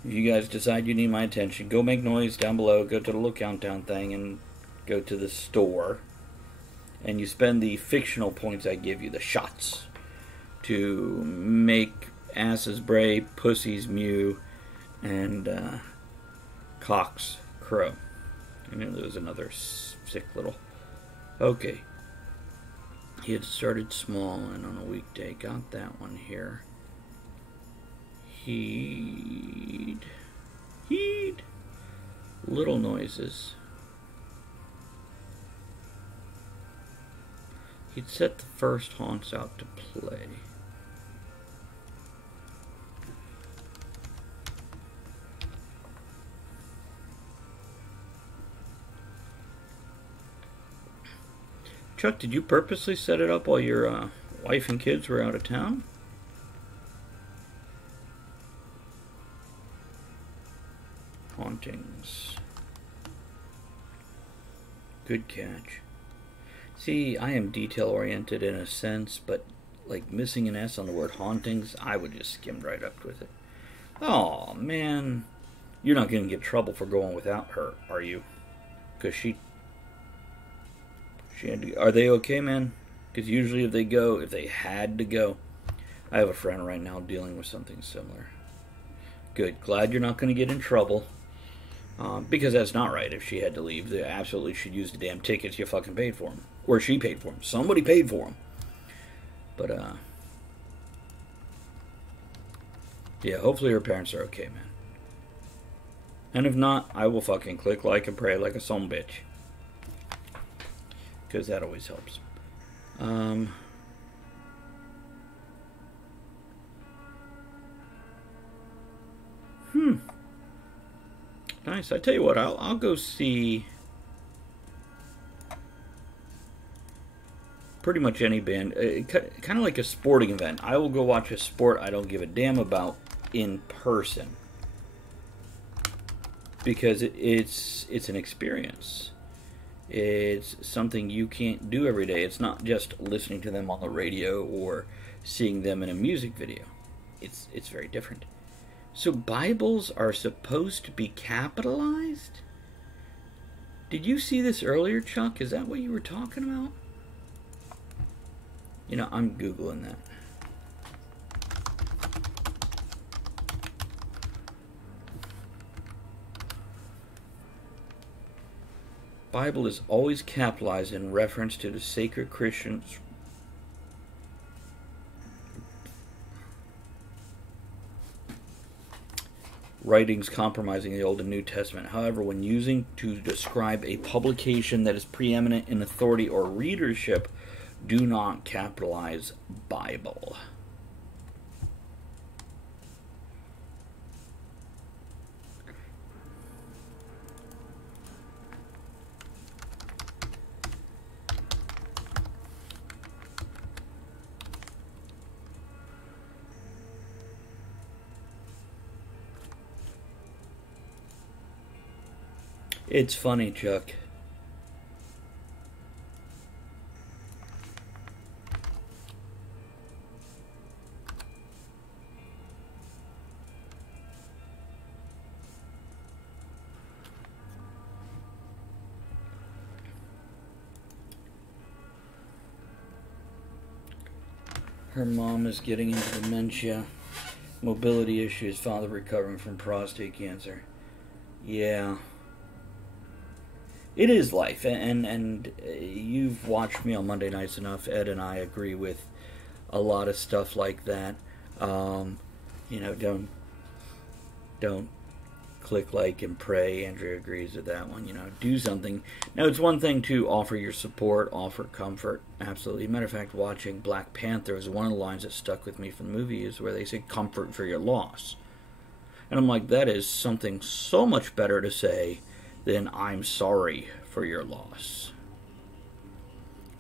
if you guys decide you need my attention, go make noise down below, go to the little countdown thing, and go to the store. And you spend the fictional points I give you, the shots, to make asses bray, pussies mew, and cocks crow. I knew there was another sick little... Okay. He had started small and on a weekday. Got that one here. Heed. Little noises. He'd set the first haunts out to play. Chuck, did you purposely set it up while your wife and kids were out of town? Hauntings. Good catch. See, I am detail-oriented in a sense, but like missing an S on the word hauntings, I would just skim right up with it. Oh man. You're not going to get trouble for going without her, are you? Because she had to, are they okay, man? Because usually if they had to go, I have a friend right now dealing with something similar. Good. Glad you're not going to get in trouble. Because that's not right. If she had to leave, they absolutely should use the damn tickets you fucking paid for them. Or she paid for them. Somebody paid for them. But, yeah, hopefully her parents are okay, man. And if not, I will fucking click like and pray like a son bitch. Because that always helps. Nice. I tell you what, I'll go see pretty much any band. Kind of like a sporting event. I will go watch a sport I don't give a damn about in person. Because it's an experience. It's something you can't do every day. It's not just listening to them on the radio or seeing them in a music video. It's very different. So Bibles are supposed to be capitalized? Did you see this earlier, Chuck? Is that what you were talking about? You know, I'm Googling that. Bible is always capitalized in reference to the sacred Christians' writings compromising the Old and New Testament. However, when using to describe a publication that is preeminent in authority or readership, do not capitalize Bible. It's funny, Chuck. Her mom is getting into dementia, mobility issues, father recovering from prostate cancer. Yeah. It is life, and you've watched me on Monday nights enough. Ed and I agree with a lot of stuff like that. You know, don't click like and pray. Andrea agrees with that one. You know, do something. Now, it's one thing to offer your support, offer comfort. Absolutely. Matter of fact, watching Black Panther is one of the lines that stuck with me from the movie is where they say comfort for your loss. And I'm like, that is something so much better to say than I'm sorry for your loss.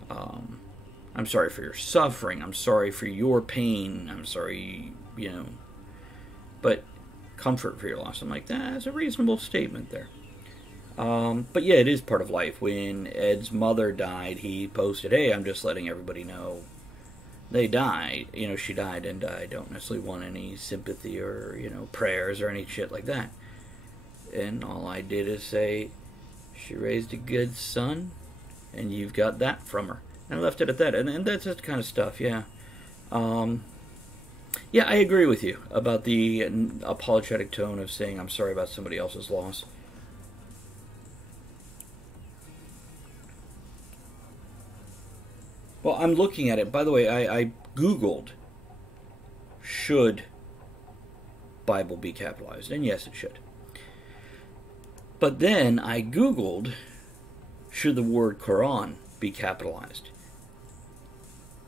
I'm sorry for your suffering. I'm sorry for your pain. I'm sorry, but comfort for your loss. I'm like, that's a reasonable statement there. But yeah, it is part of life. When Ed's mother died, he posted, hey, I'm just letting everybody know they died. She died, and I don't necessarily want any sympathy or, prayers or any shit like that. And all I did is say, she raised a good son, and you've got that from her. And I left it at that. And that's that kind of stuff, yeah. Yeah, I agree with you about the apologetic tone of saying I'm sorry about somebody else's loss. Well, I'm looking at it. By the way, I Googled, should Bible be capitalized? And yes, it should. But then I Googled, should the word Quran be capitalized?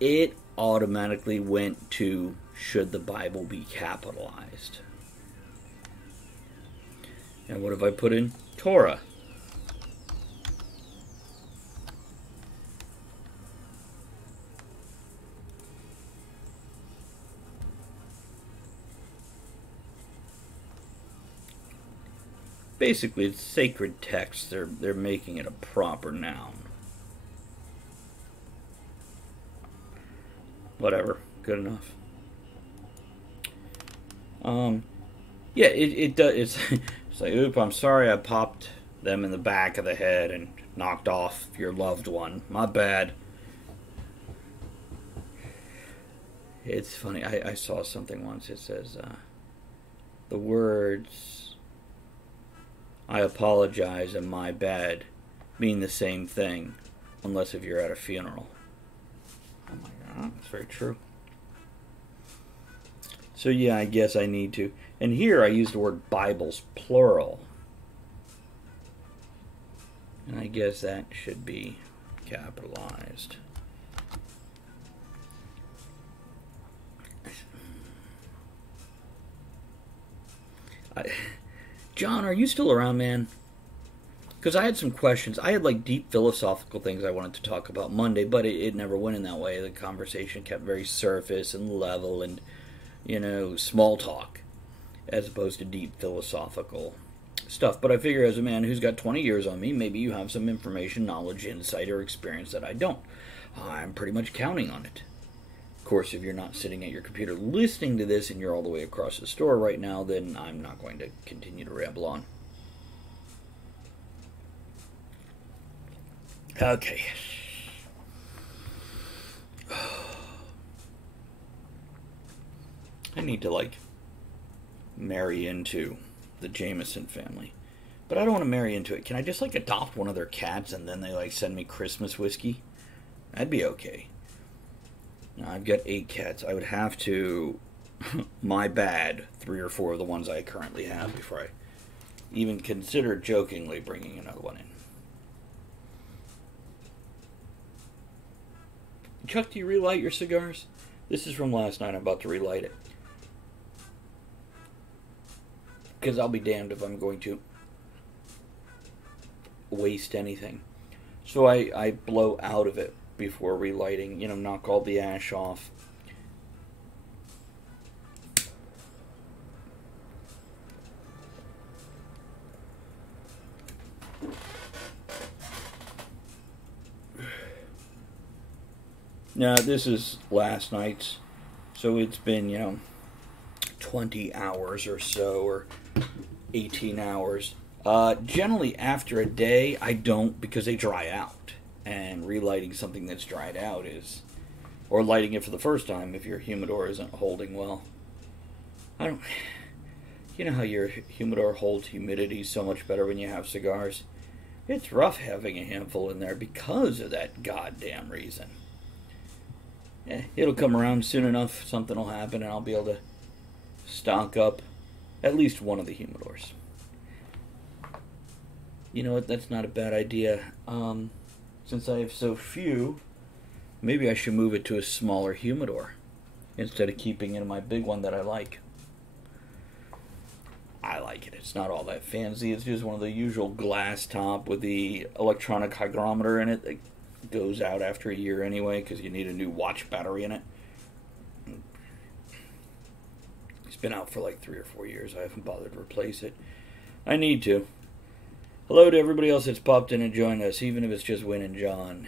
It automatically went to, should the Bible be capitalized? And what have I put in? Torah. Basically, it's sacred text. They're making it a proper noun. Whatever, good enough. Yeah, it does. It's like, oop, I'm sorry I popped them in the back of the head and knocked off your loved one. My bad. It's funny. I saw something once. It says the words "I apologize" and "my bad" mean the same thing, unless if you're at a funeral. I'm like, oh, that's very true. So yeah, I guess I need to. And here I use the word Bibles, plural. And I guess that should be capitalized. John, are you still around, man? Because I had some questions. I had like deep philosophical things I wanted to talk about Monday, but it never went in that way. The conversation kept very surface and level and, small talk, as opposed to deep philosophical stuff. But I figure as a man who's got 20 years on me, maybe you have some information, knowledge, insight, or experience that I don't. I'm pretty much counting on it. Of course, if you're not sitting at your computer listening to this and you're all the way across the store right now, then I'm not going to continue to ramble on. Okay. I need to, marry into the Jameson family. But I don't want to marry into it. Can I just, adopt one of their cats and then they, send me Christmas whiskey? That'd be okay. Now, I've got 8 cats. I would have to, my bad, 3 or 4 of the ones I currently have before I even consider jokingly bringing another one in. Chuck, do you relight your cigars? This is from last night. I'm about to relight it. Because I'll be damned if I'm going to waste anything. So I blow out of it before relighting. Knock all the ash off. Now, this is last night's, so it's been, 20 hours or so, or 18 hours. Generally, after a day, I don't, because they dry out. And relighting something that's dried out is, or lighting it for the first time if your humidor isn't holding well. You know how your humidor holds humidity so much better when you have cigars? It's rough having a handful in there because of that goddamn reason. It'll come around soon enough, something will happen, and I'll be able to stock up at least one of the humidors. You know what, that's not a bad idea. Since I have so few, maybe I should move it to a smaller humidor instead of keeping it in my big one that I like. I like it. It's not all that fancy. It's just one of the usual glass top with the electronic hygrometer in it that goes out after a year anyway because you need a new watch battery in it. It's been out for like 3 or 4 years. I haven't bothered to replace it. I need to. Hello to everybody else that's popped in and joined us, even if it's just Win and John.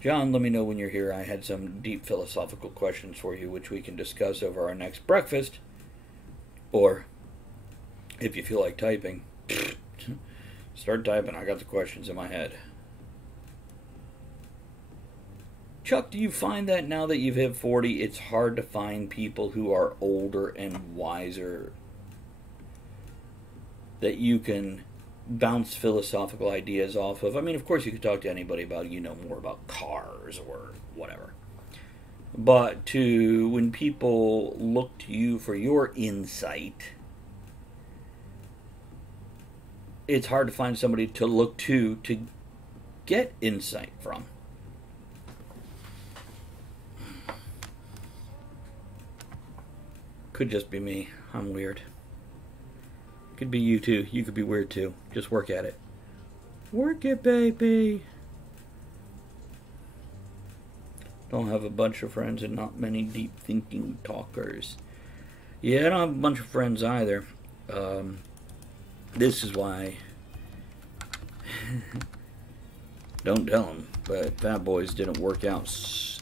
John, let me know when you're here. I had some deep philosophical questions for you, which we can discuss over our next breakfast. Or, if you feel like typing, start typing. I got the questions in my head. Chuck, do you find that now that you've hit 40, it's hard to find people who are older and wiser that you can bounce philosophical ideas off of? I mean, of course, you could talk to anybody about, more about cars or whatever. But when people look to you for your insight, it's hard to find somebody to look to get insight from. Could just be me. I'm weird. Could be you too. You could be weird too. Just work at it. Work it, baby. Don't have a bunch of friends and not many deep thinking talkers. Yeah, I don't have a bunch of friends either. This is why. Don't tell them, but Fat Boys didn't work out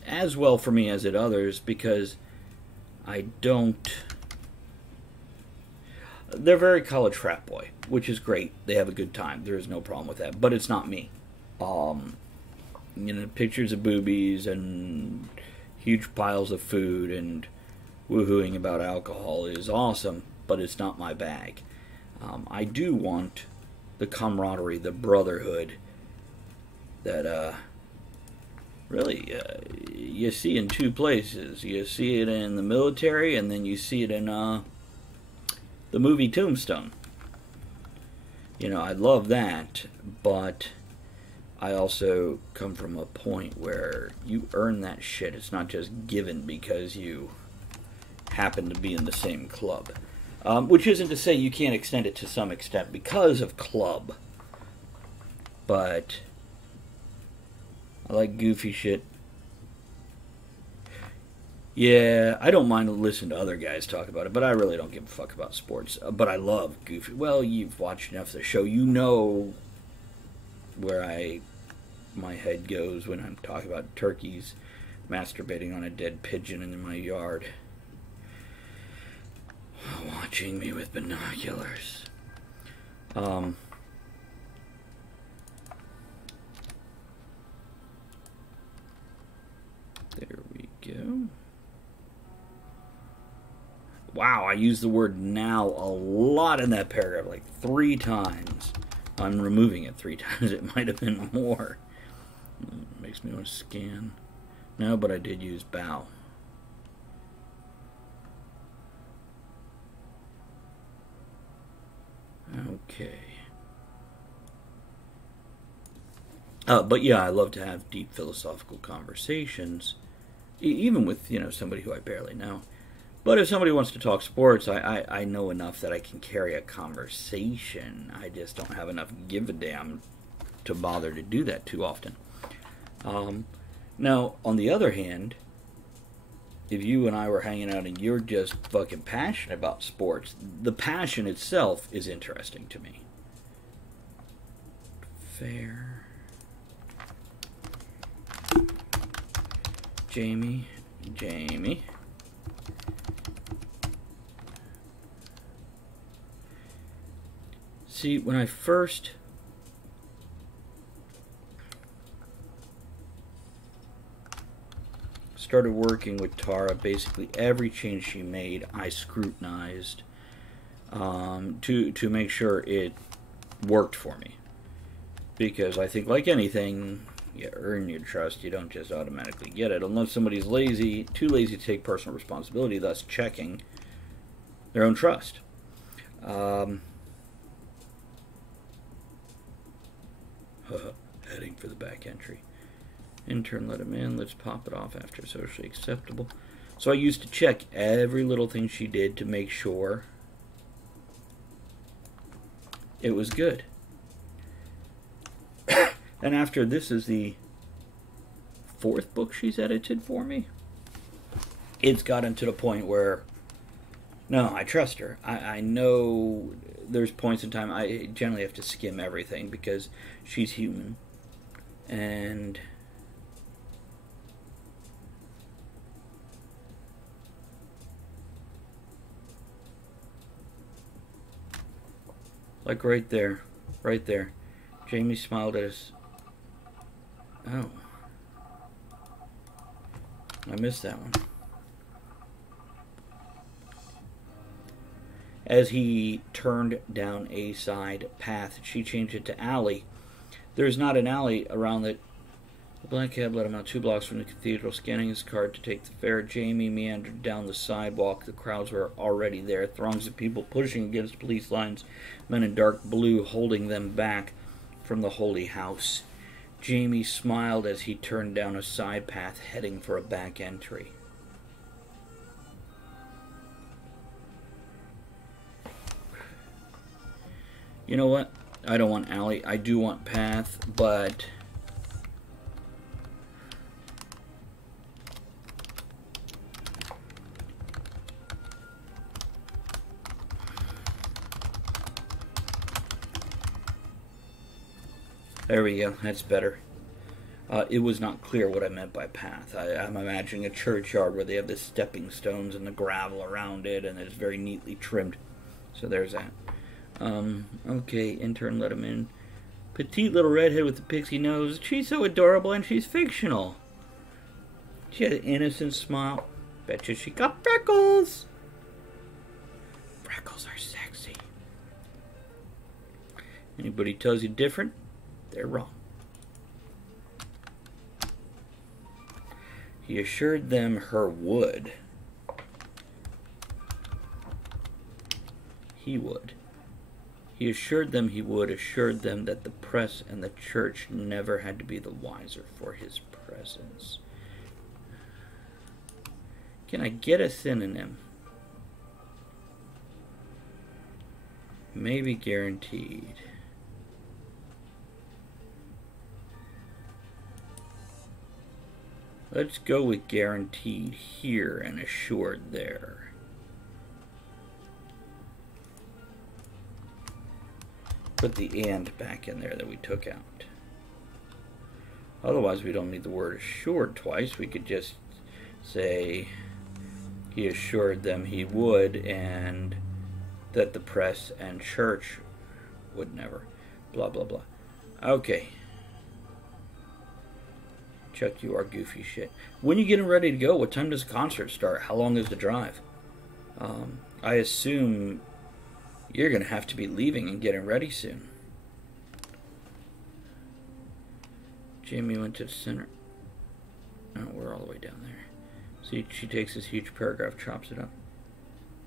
as well for me as it others because I don't. They're very college frat boy, which is great. They have a good time. There is no problem with that. But it's not me. Pictures of boobies and huge piles of food and woohooing about alcohol is awesome, but it's not my bag. I do want the camaraderie, the brotherhood that really you see in two places. You see it in the military, and then you see it in the movie Tombstone. I love that, but I also come from a point where you earn that shit. It's not just given because you happen to be in the same club. Which isn't to say you can't extend it to some extent because of club. But I like goofy shit. Yeah, I don't mind listening to other guys talk about it, but I really don't give a fuck about sports. But I love goofy. Well, you've watched enough of the show. You know where my head goes when I'm talking about turkeys masturbating on a dead pigeon in my yard. Watching me with binoculars. There we go. Wow, I used the word now a lot in that paragraph, like 3 times. I'm removing it 3 times. It might have been more. Makes me want to scan. No, but I did use bow. Okay. But yeah, I love to have deep philosophical conversations, even with, somebody who I barely know. But if somebody wants to talk sports, I know enough that I can carry a conversation. I just don't have enough give a damn to bother to do that too often. Now, on the other hand, if you and I were hanging out and you're just fucking passionate about sports, the passion itself is interesting to me. Fair. Jamie. See, when I first started working with Tara, basically every change she made, I scrutinized to make sure it worked for me. Because I think, like anything, you earn your trust. You don't just automatically get it, unless somebody's too lazy to take personal responsibility, thus checking their own trust. Heading for the back entry. Intern let him in. Let's pop it off after socially acceptable. So I used to check every little thing she did to make sure It was good. And after this is the 4th book she's edited for me, it's gotten to the point where, no, I trust her. I know there's points in time I generally have to skim everything because she's human. And like right there. Jamie smiled at us. Oh. I missed that one. As he turned down a side path, she changed it to alley. There's not an alley around it. The black cab led him out 2 blocks from the cathedral, scanning his card to take the fare. Jamie meandered down the sidewalk. The crowds were already there. Throngs of people pushing against police lines, men in dark blue holding them back from the holy house. Jamie smiled as he turned down a side path, heading for a back entry. You know what? I don't want alley. I do want path, but there we go. That's better. It was not clear what I meant by path. I'm imagining a churchyard where they have the stepping stones and the gravel around it, and it's very neatly trimmed. So there's that. Okay, intern let him in. Petite little redhead with the pixie nose. She's so adorable and she's fictional. She had an innocent smile. Betcha she got freckles. Freckles are sexy. Anybody tells you different, they're wrong. He assured them her would. He would. He assured them he would, assured them that the press and the church never had to be the wiser for his presence. Can I get a synonym? Maybe guaranteed. Let's go with guaranteed here and assured there. Put the and back in there that we took out. Otherwise, we don't need the word assured twice. We could just say he assured them he would and that the press and church would never. Blah, blah, blah. Okay. Chuck, you are goofy shit. When are you getting ready to go? What time does the concert start? How long is the drive? I assume you're going to have to be leaving and getting ready soon. Jamie went to the center. Oh, we're all the way down there. See, she takes this huge paragraph, chops it up.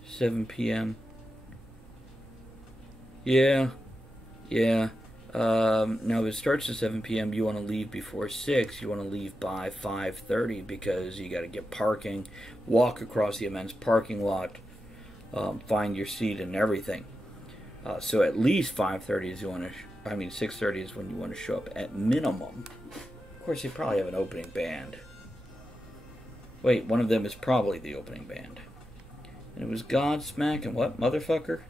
7 p.m. Yeah. Now, if it starts at 7 p.m., you want to leave before 6. You want to leave by 5:30 because you got to get parking, walk across the immense parking lot, find your seat and everything. So at least 5:30 is 6:30 is when you want to show up at minimum. Of course, they probably have an opening band. Wait, one of them is probably the opening band. And it was Godsmack and what, motherfucker?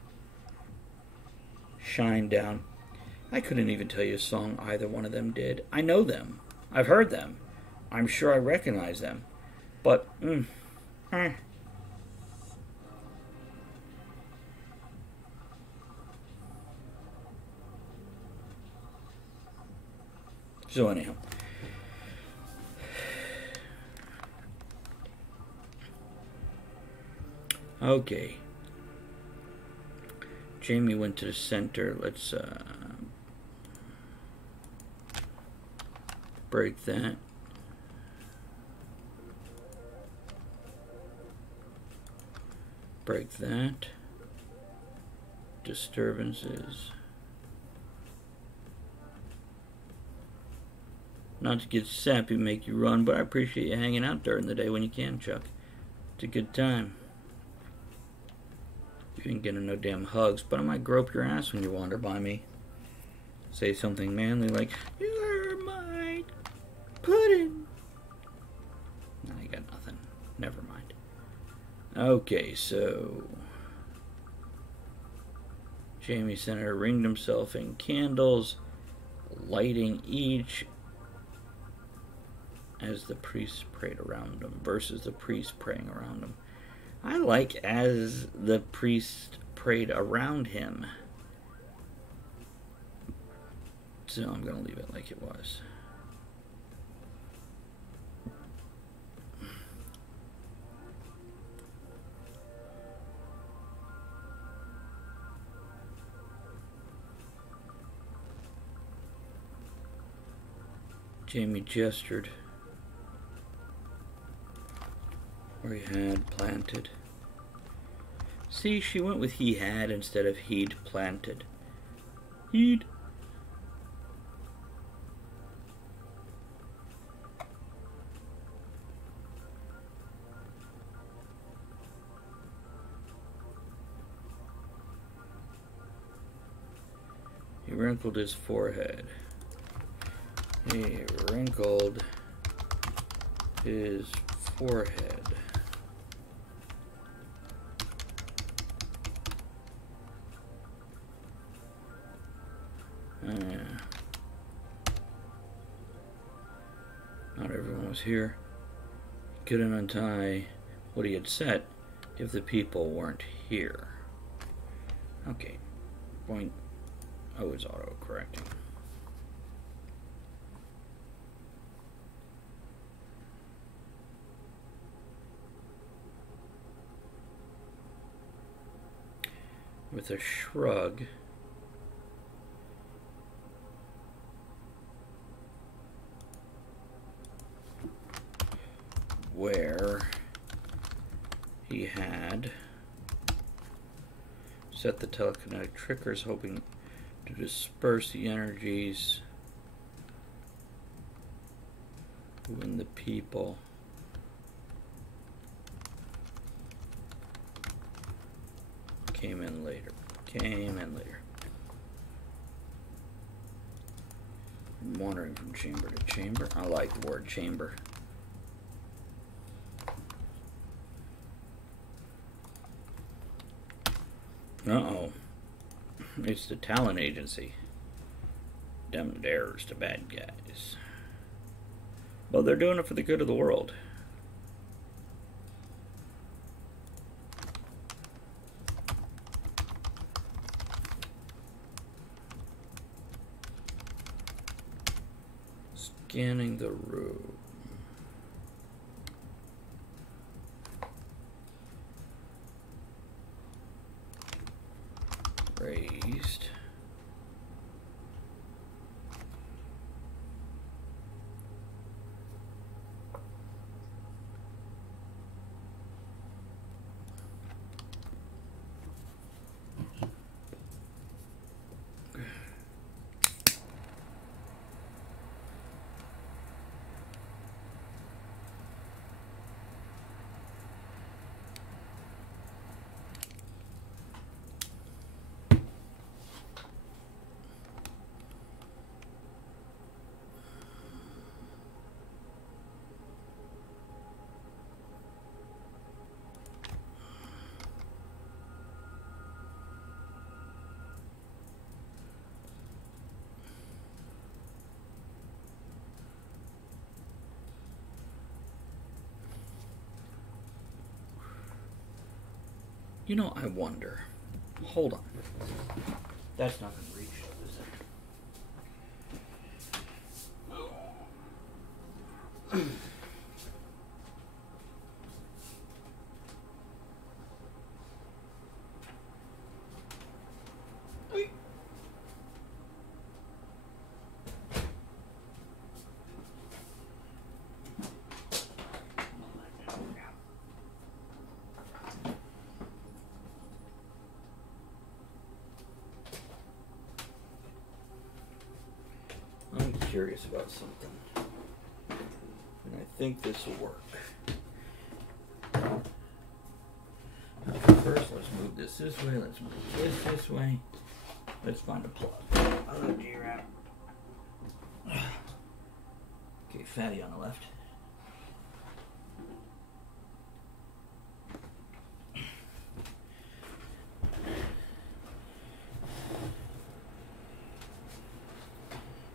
Shine Down. I couldn't even tell you a song either one of them did. I know them. I've heard them. I'm sure I recognize them. But, So anyhow. Okay. Jamie went to the center. Let's break that. Break that. Disturbances. Not to get sappy, make you run, but I appreciate you hanging out during the day when you can, Chuck. It's a good time. You ain't getting no damn hugs, but I might grope your ass when you wander by me. Say something manly like, "You're my pudding." No, you got nothing. Never mind. Okay, so Jamie Senator ringed himself in candles, lighting each as the priests prayed around him versus the priest praying around him. I like as the priest prayed around him. So I'm going to leave it like it was. Jamie gestured where he had planted. See, she went with he had instead of he'd planted. He'd. He wrinkled his forehead. He wrinkled his forehead. Not everyone was here. He couldn't untie what he had said if the people weren't here. Okay. Point. Oh, it's auto-correcting. With a shrug, where he had set the telekinetic triggers, hoping to disperse the energies when the people came in later. I'm wandering from chamber to chamber. I like the word chamber. Uh-oh. It's the talent agency. Them dares to bad guys. Well, they're doing it for the good of the world. Scanning the room. Raised. You know, I wonder. Hold on. That's not going to reach up, is it? I'm curious about something, and I think this will work. first, let's move this way. Let's move this way. Let's find a plug. Oh, dear. Okay, fatty on the left.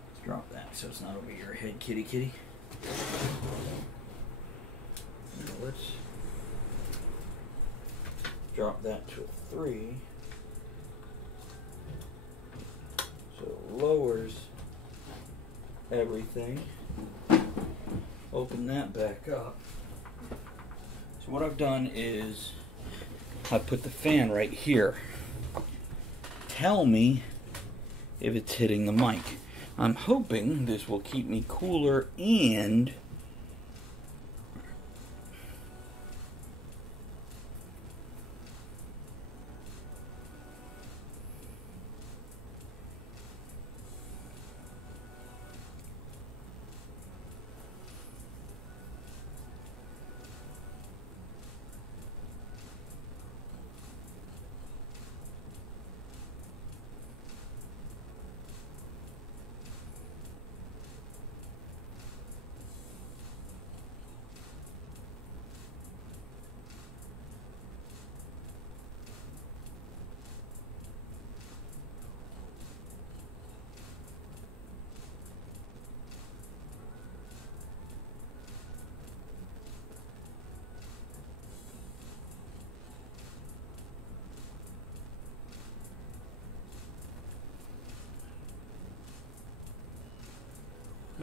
Let's drop that so it's not over your head, kitty. Now let's drop that to a 3. So it lowers everything. Open that back up. So what I've done is I put the fan right here. Tell me if it's hitting the mic. I'm hoping this will keep me cooler and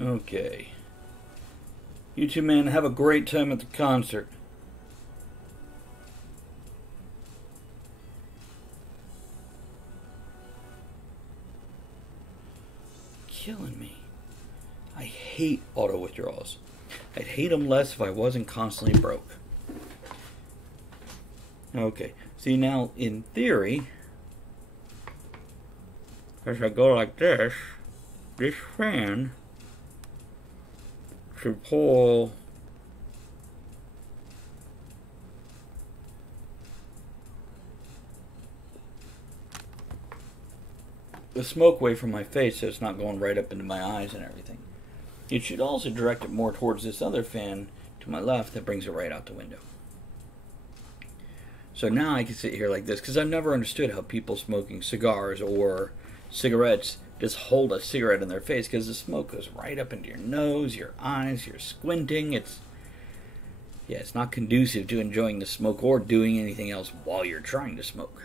okay. You two men have a great time at the concert. Killing me. I hate auto withdrawals. I'd hate them less if I wasn't constantly broke. Okay. See, now, in theory, as I go like this fan should pull the smoke away from my face so it's not going right up into my eyes and everything. It should also direct it more towards this other fan to my left that brings it right out the window. So now I can sit here like this, because I've never understood how people smoking cigars or cigarettes just hold a cigarette in their face, because the smoke goes right up into your nose, your eyes, you're squinting. It's not conducive to enjoying the smoke or doing anything else while you're trying to smoke.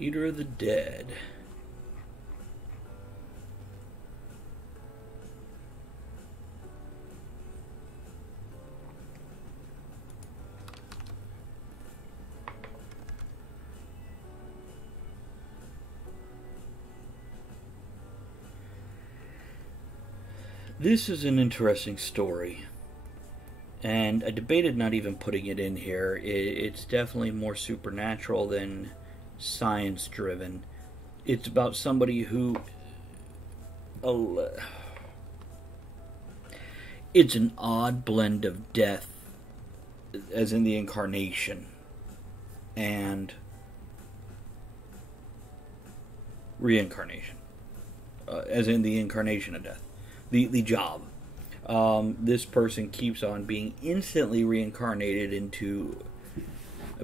Eater of the Dead. This is an interesting story. And I debated not even putting it in here. It's definitely more supernatural than science-driven. It's about somebody who... it's an odd blend of death, as in the incarnation, and reincarnation, as in the incarnation of death. The job. This person keeps on being instantly reincarnated into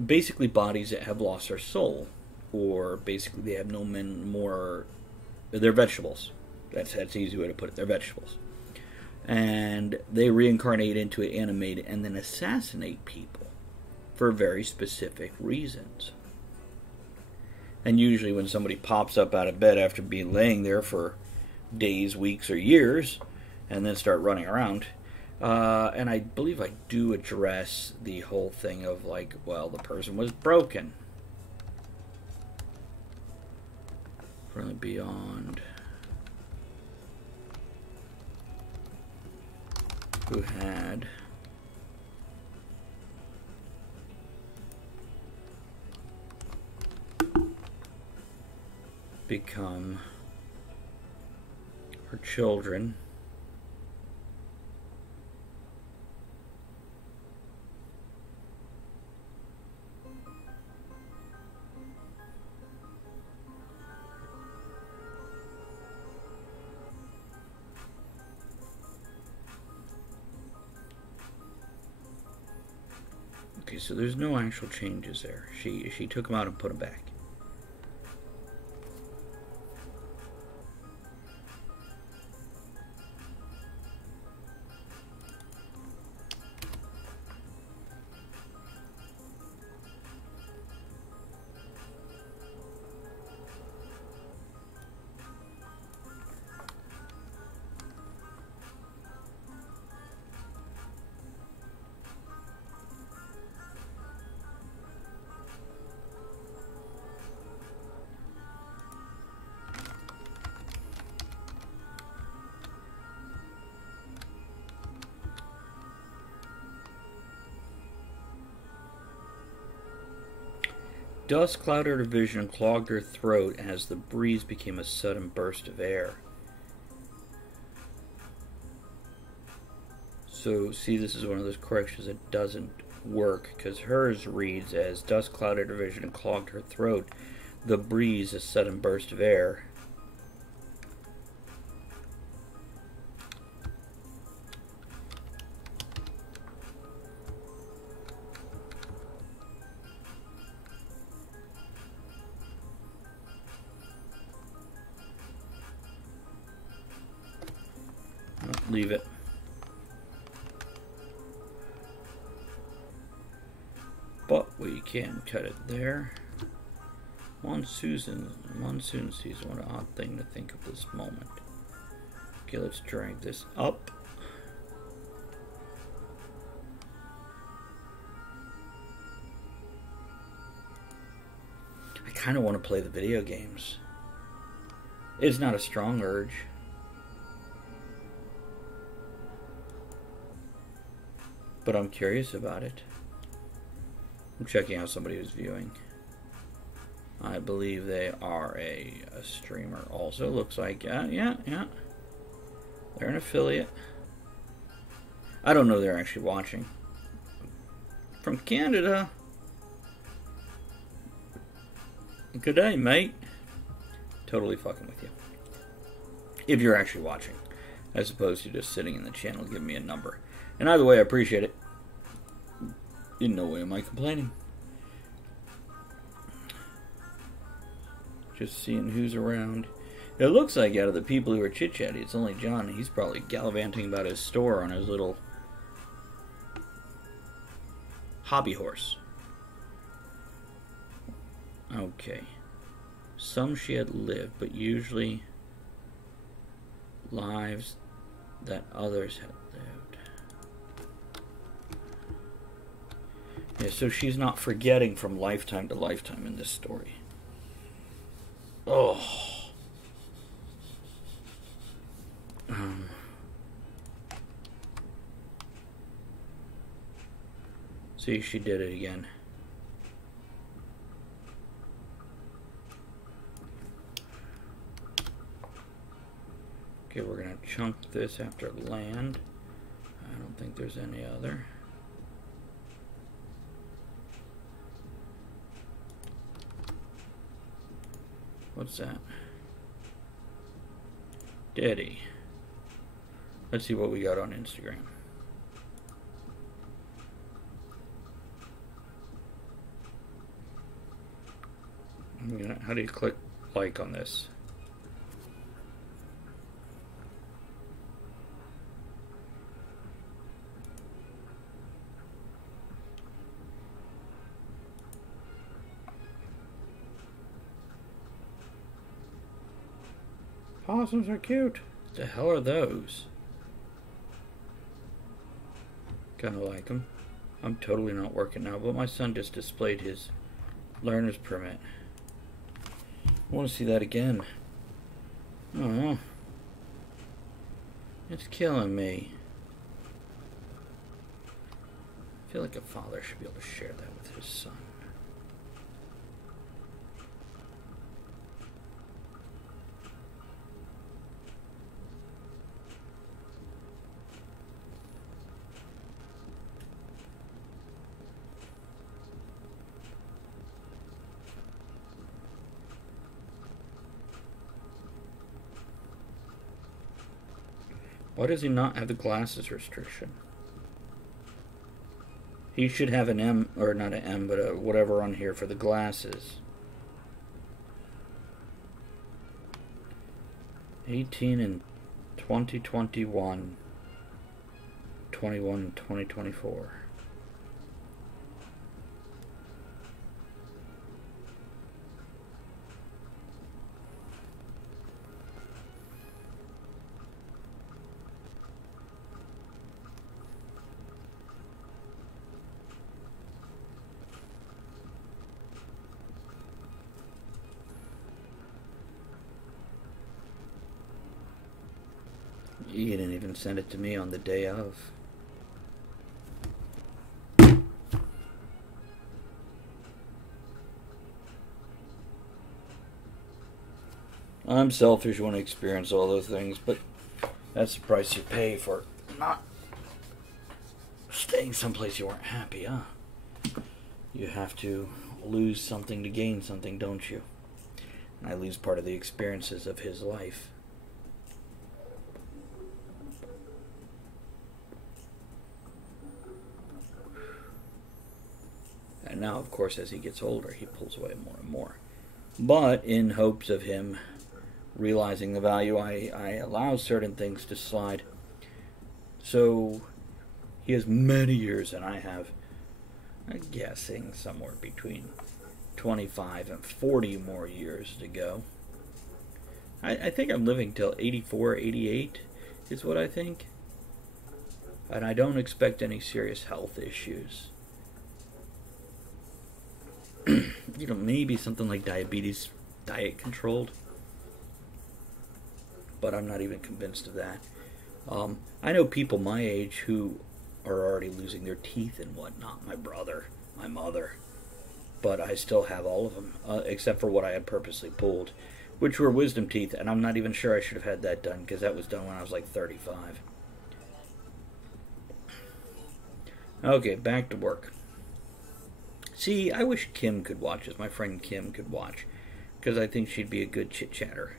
basically bodies that have lost their soul, or basically they have no more. They're vegetables. That's the easy way to put it. They're vegetables, and they reincarnate into it, animate it, and then assassinate people for very specific reasons. And usually, when somebody pops up out of bed after being laying there for days, weeks, or years, and then start running around. And I believe I do address the whole thing of, like, well, the person was broken. From the beyond. Who had become her children. Okay, so there's no actual changes there. She took them out and put them back. Dust clouded her vision and clogged her throat as the breeze became a sudden burst of air. So, see, this is one of those corrections that doesn't work, because hers reads as dust clouded her vision and clogged her throat. The breeze, a sudden burst of air. Leave it. But we can cut it there. Monsoon season. What an odd thing to think of this moment. Okay, let's drag this up. I kind of want to play the video games. It's not a strong urge. But I'm curious about it. I'm checking out somebody who's viewing. I believe they are a streamer also. Looks like, yeah. They're an affiliate. I don't know they're actually watching. From Canada. Good day, mate. Totally fucking with you. If you're actually watching. As opposed to just sitting in the channel giving me a number. And either way, I appreciate it. In no way am I complaining. Just seeing who's around. It looks like out of the people who are chit-chatting, it's only John. He's probably gallivanting about his store on his little hobby horse. Okay. Some she had lived, but usually lives that others had lived. Yeah, so she's not forgetting from lifetime to lifetime in this story. Oh. See, she did it again. Okay, we're gonna chunk this after land. I don't think there's any other. What's that? Daddy. Let's see what we got on Instagram. How do you click like on this? Possums are cute. What the hell are those? Kind of like them. I'm totally not working now, but my son just displayed his learner's permit. I want to see that again. Oh, it's killing me. I feel like a father should be able to share that with his son. Why does he not have the glasses restriction? He should have an M, or not an M, but a whatever on here for the glasses. 18 in 2021, 21 in 2024. You didn't even send it to me on the day of. I'm selfish when I experience all those things, but that's the price you pay for not staying someplace you weren't happy, huh? You have to lose something to gain something, don't you? And I lose part of the experiences of his life. And now, of course, as he gets older, he pulls away more and more. But in hopes of him realizing the value, I allow certain things to slide. So he has many years, and I have, I'm guessing, somewhere between 25 and 40 more years to go. I think I'm living till 84, 88 is what I think. And I don't expect any serious health issues. You know, maybe something like diabetes, diet controlled, but I'm not even convinced of that. I know people my age who are already losing their teeth and whatnot. My brother, my mother, but I still have all of them, except for what I had purposely pulled, which were wisdom teeth, and I'm not even sure I should have had that done, because that was done when I was like 35. Okay, back to work. See, I wish Kim could watch this. My friend Kim could watch, because I think she'd be a good chit-chatter.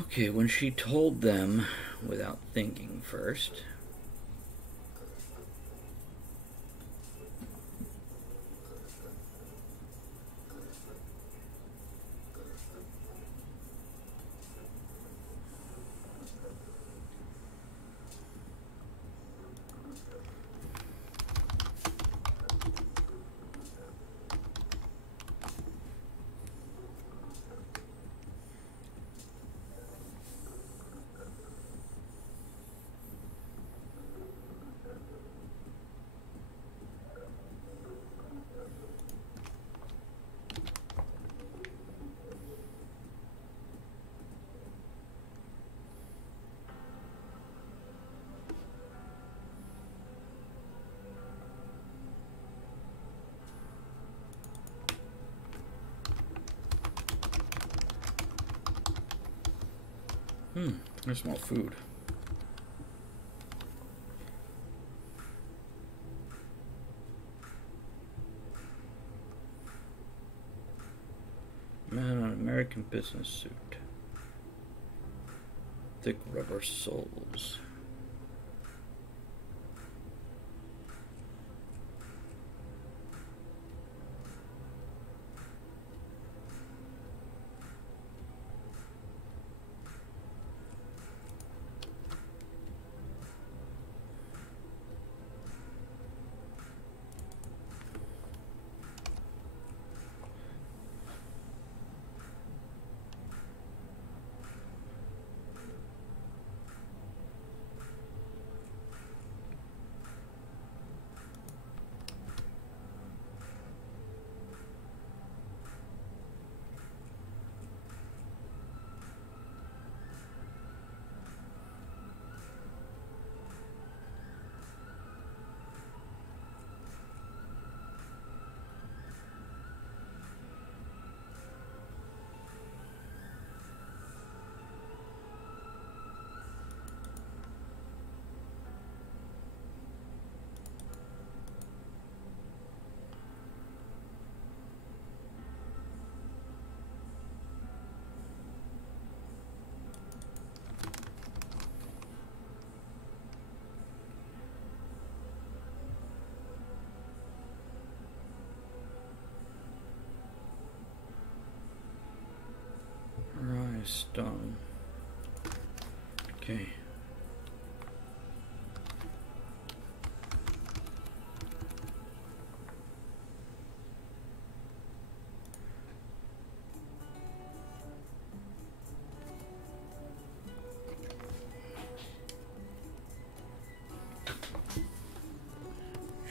Okay, when she told them, without thinking first, I smell food. Man in an American business suit. Thick rubber soles. Stone. Okay.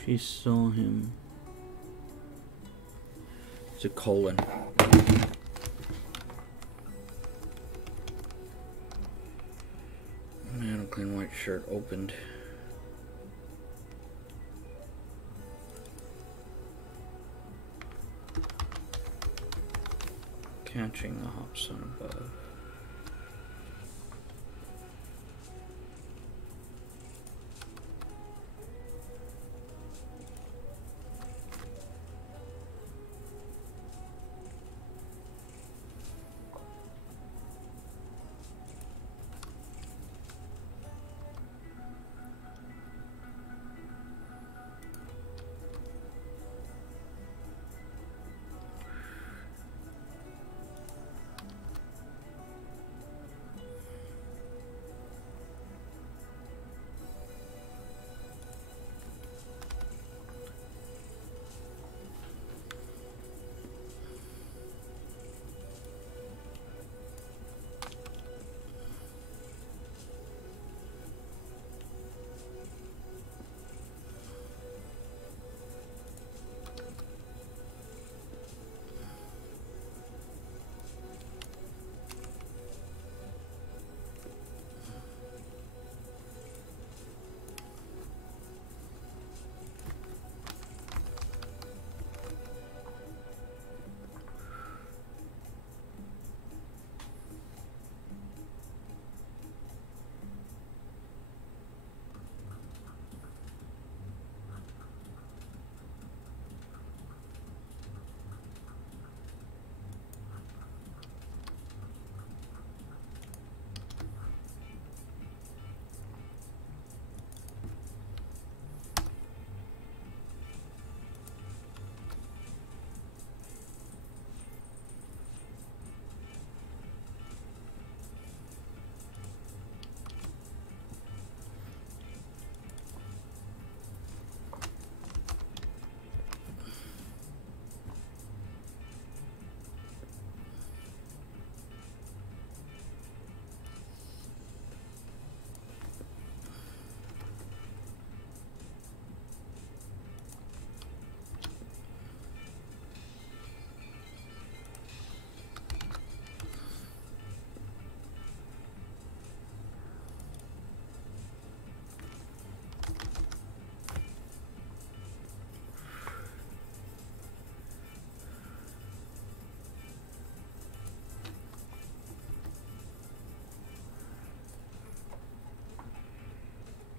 She saw him. It's a colon. Man, a clean white shirt opened. Catching the hot sun above.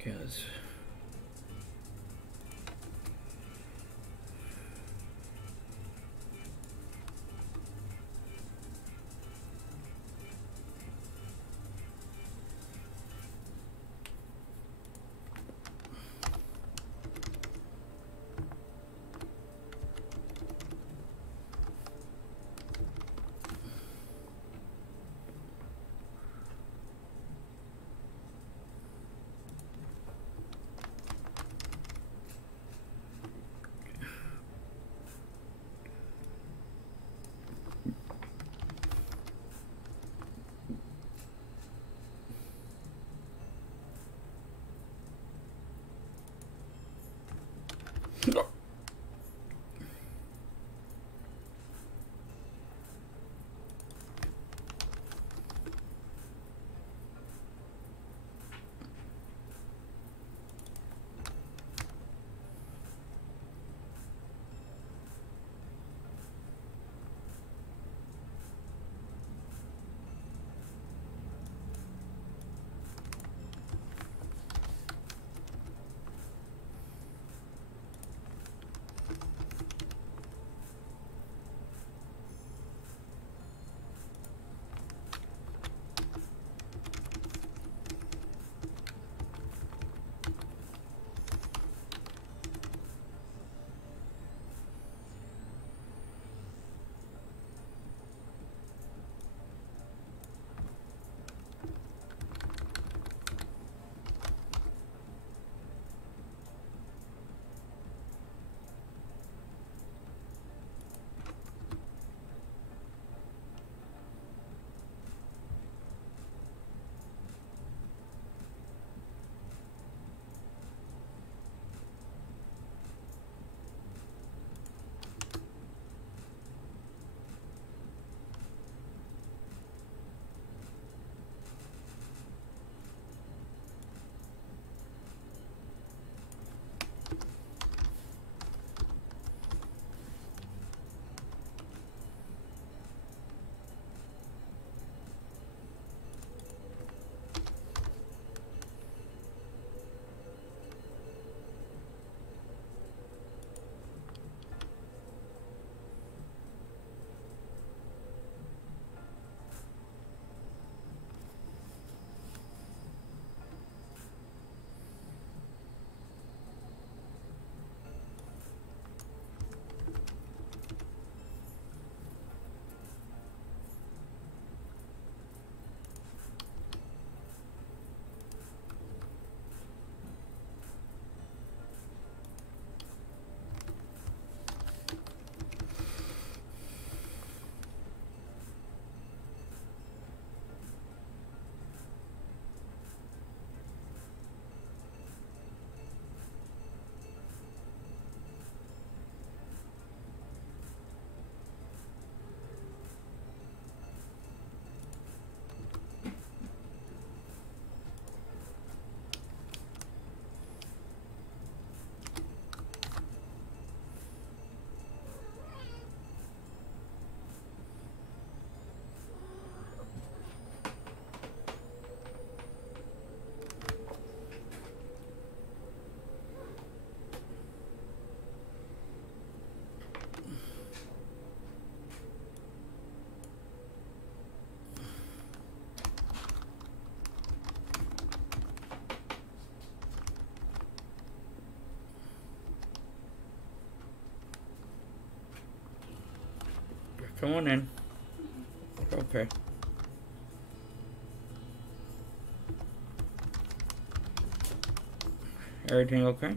Yes. Come on in. Okay. Everything okay?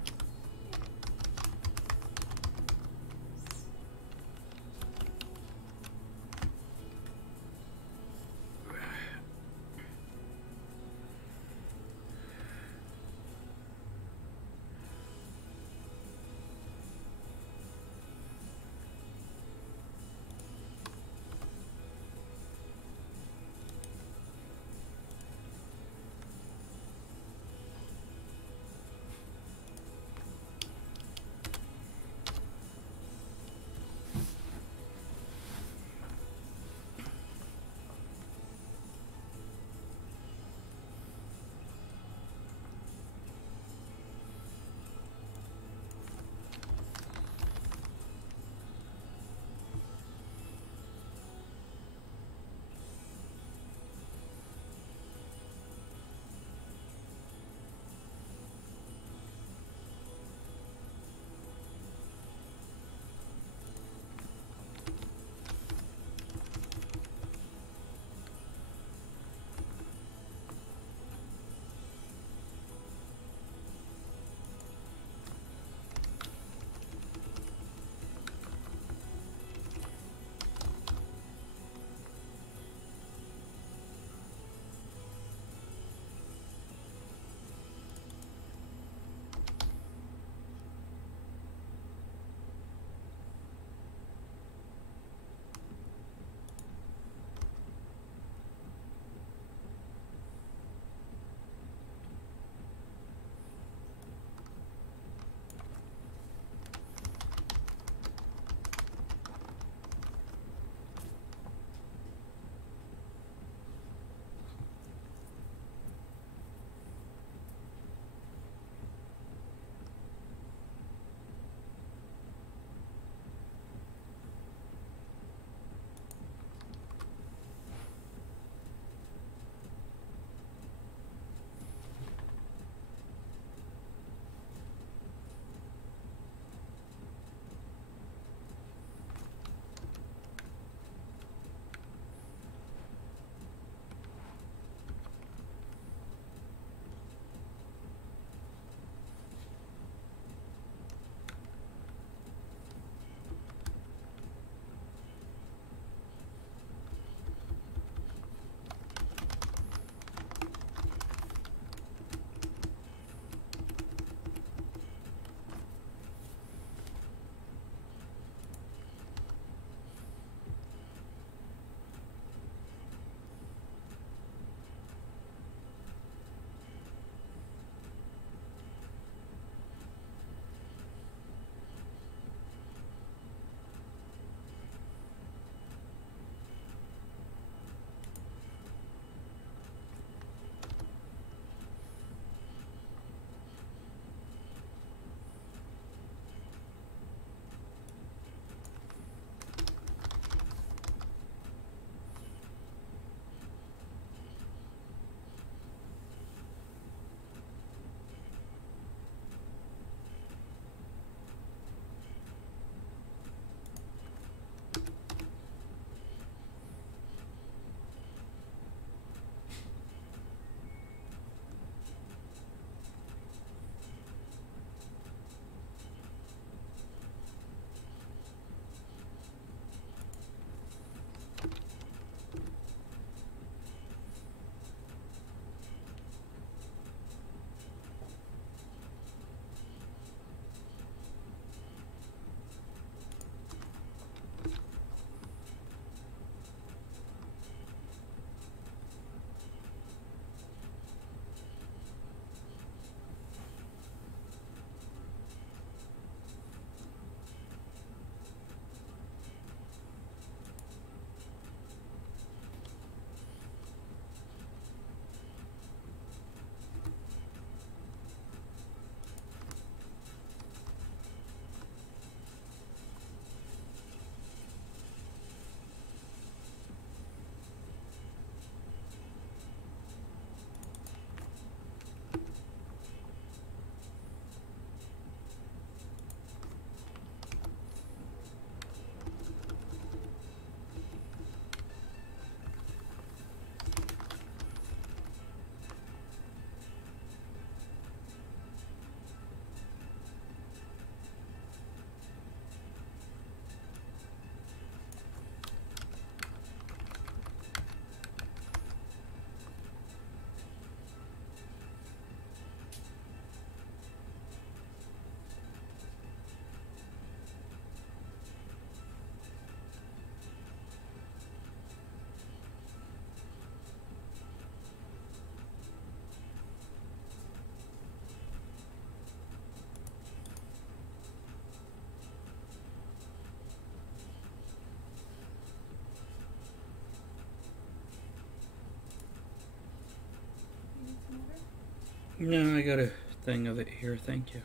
No, I got a thing of it here, thank you.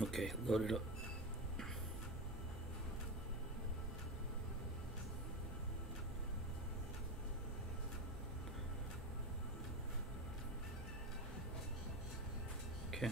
Okay, load it up. Cab.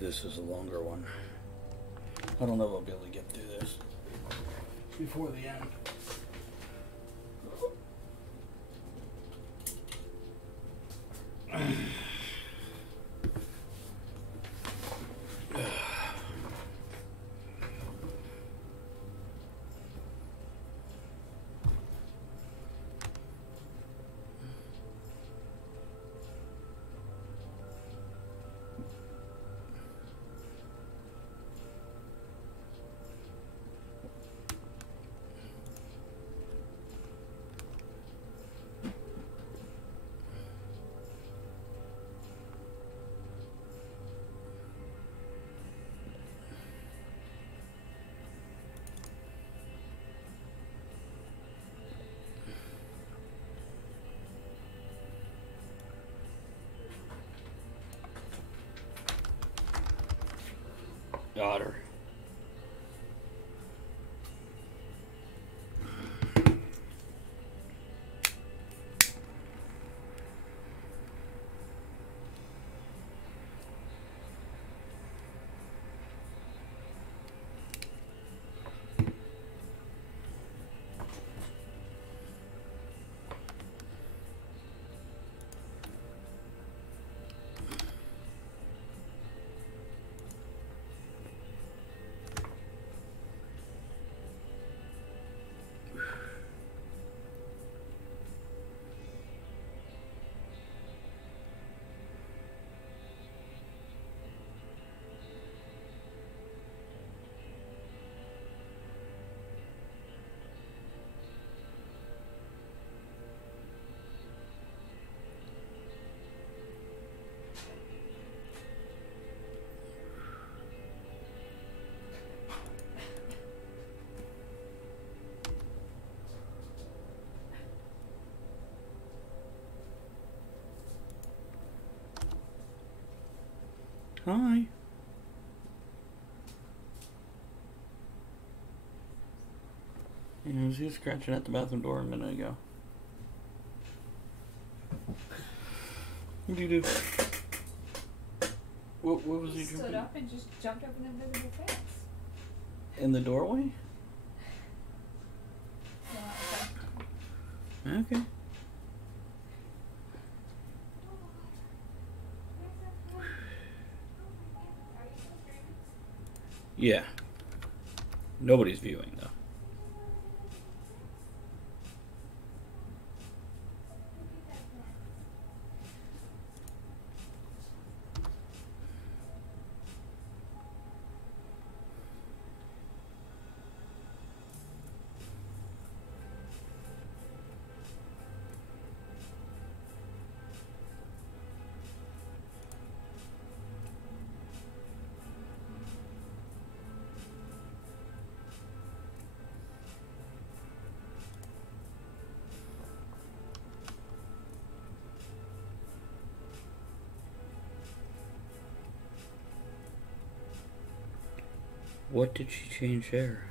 this is a longer one. I don't know if I'll be able to get through this before the end. Got her. Hi. Yeah, I was just scratching at the bathroom door a minute ago. What do you do? What was he Stood jumping? up and just jumped over the invisible fence. In the doorway? Yeah, Okay. Yeah. Nobody's viewing though. What did she change there?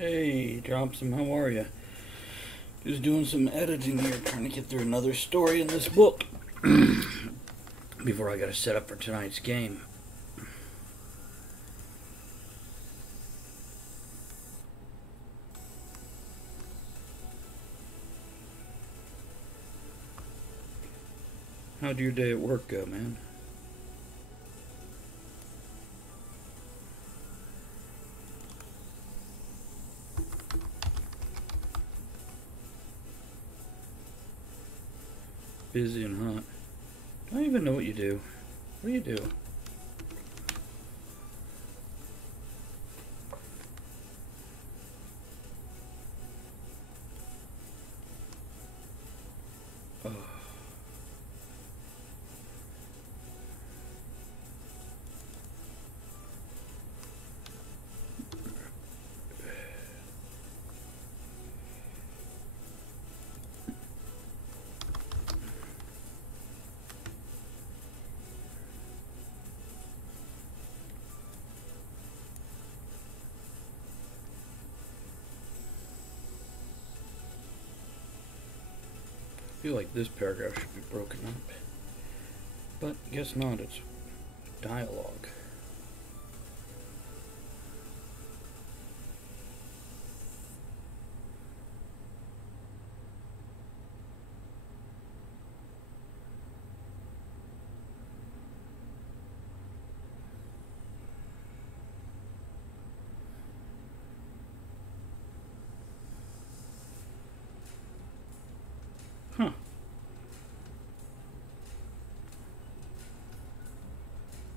Hey, Dropsum, how are you? Just doing some editing here, trying to get through another story in this book before I gotta set up for tonight's game. How'd your day at work go, man? Busy and hot. I don't even know what you do. What do you do? Oh. I feel like this paragraph should be broken up, but guess not, it's dialogue. Huh.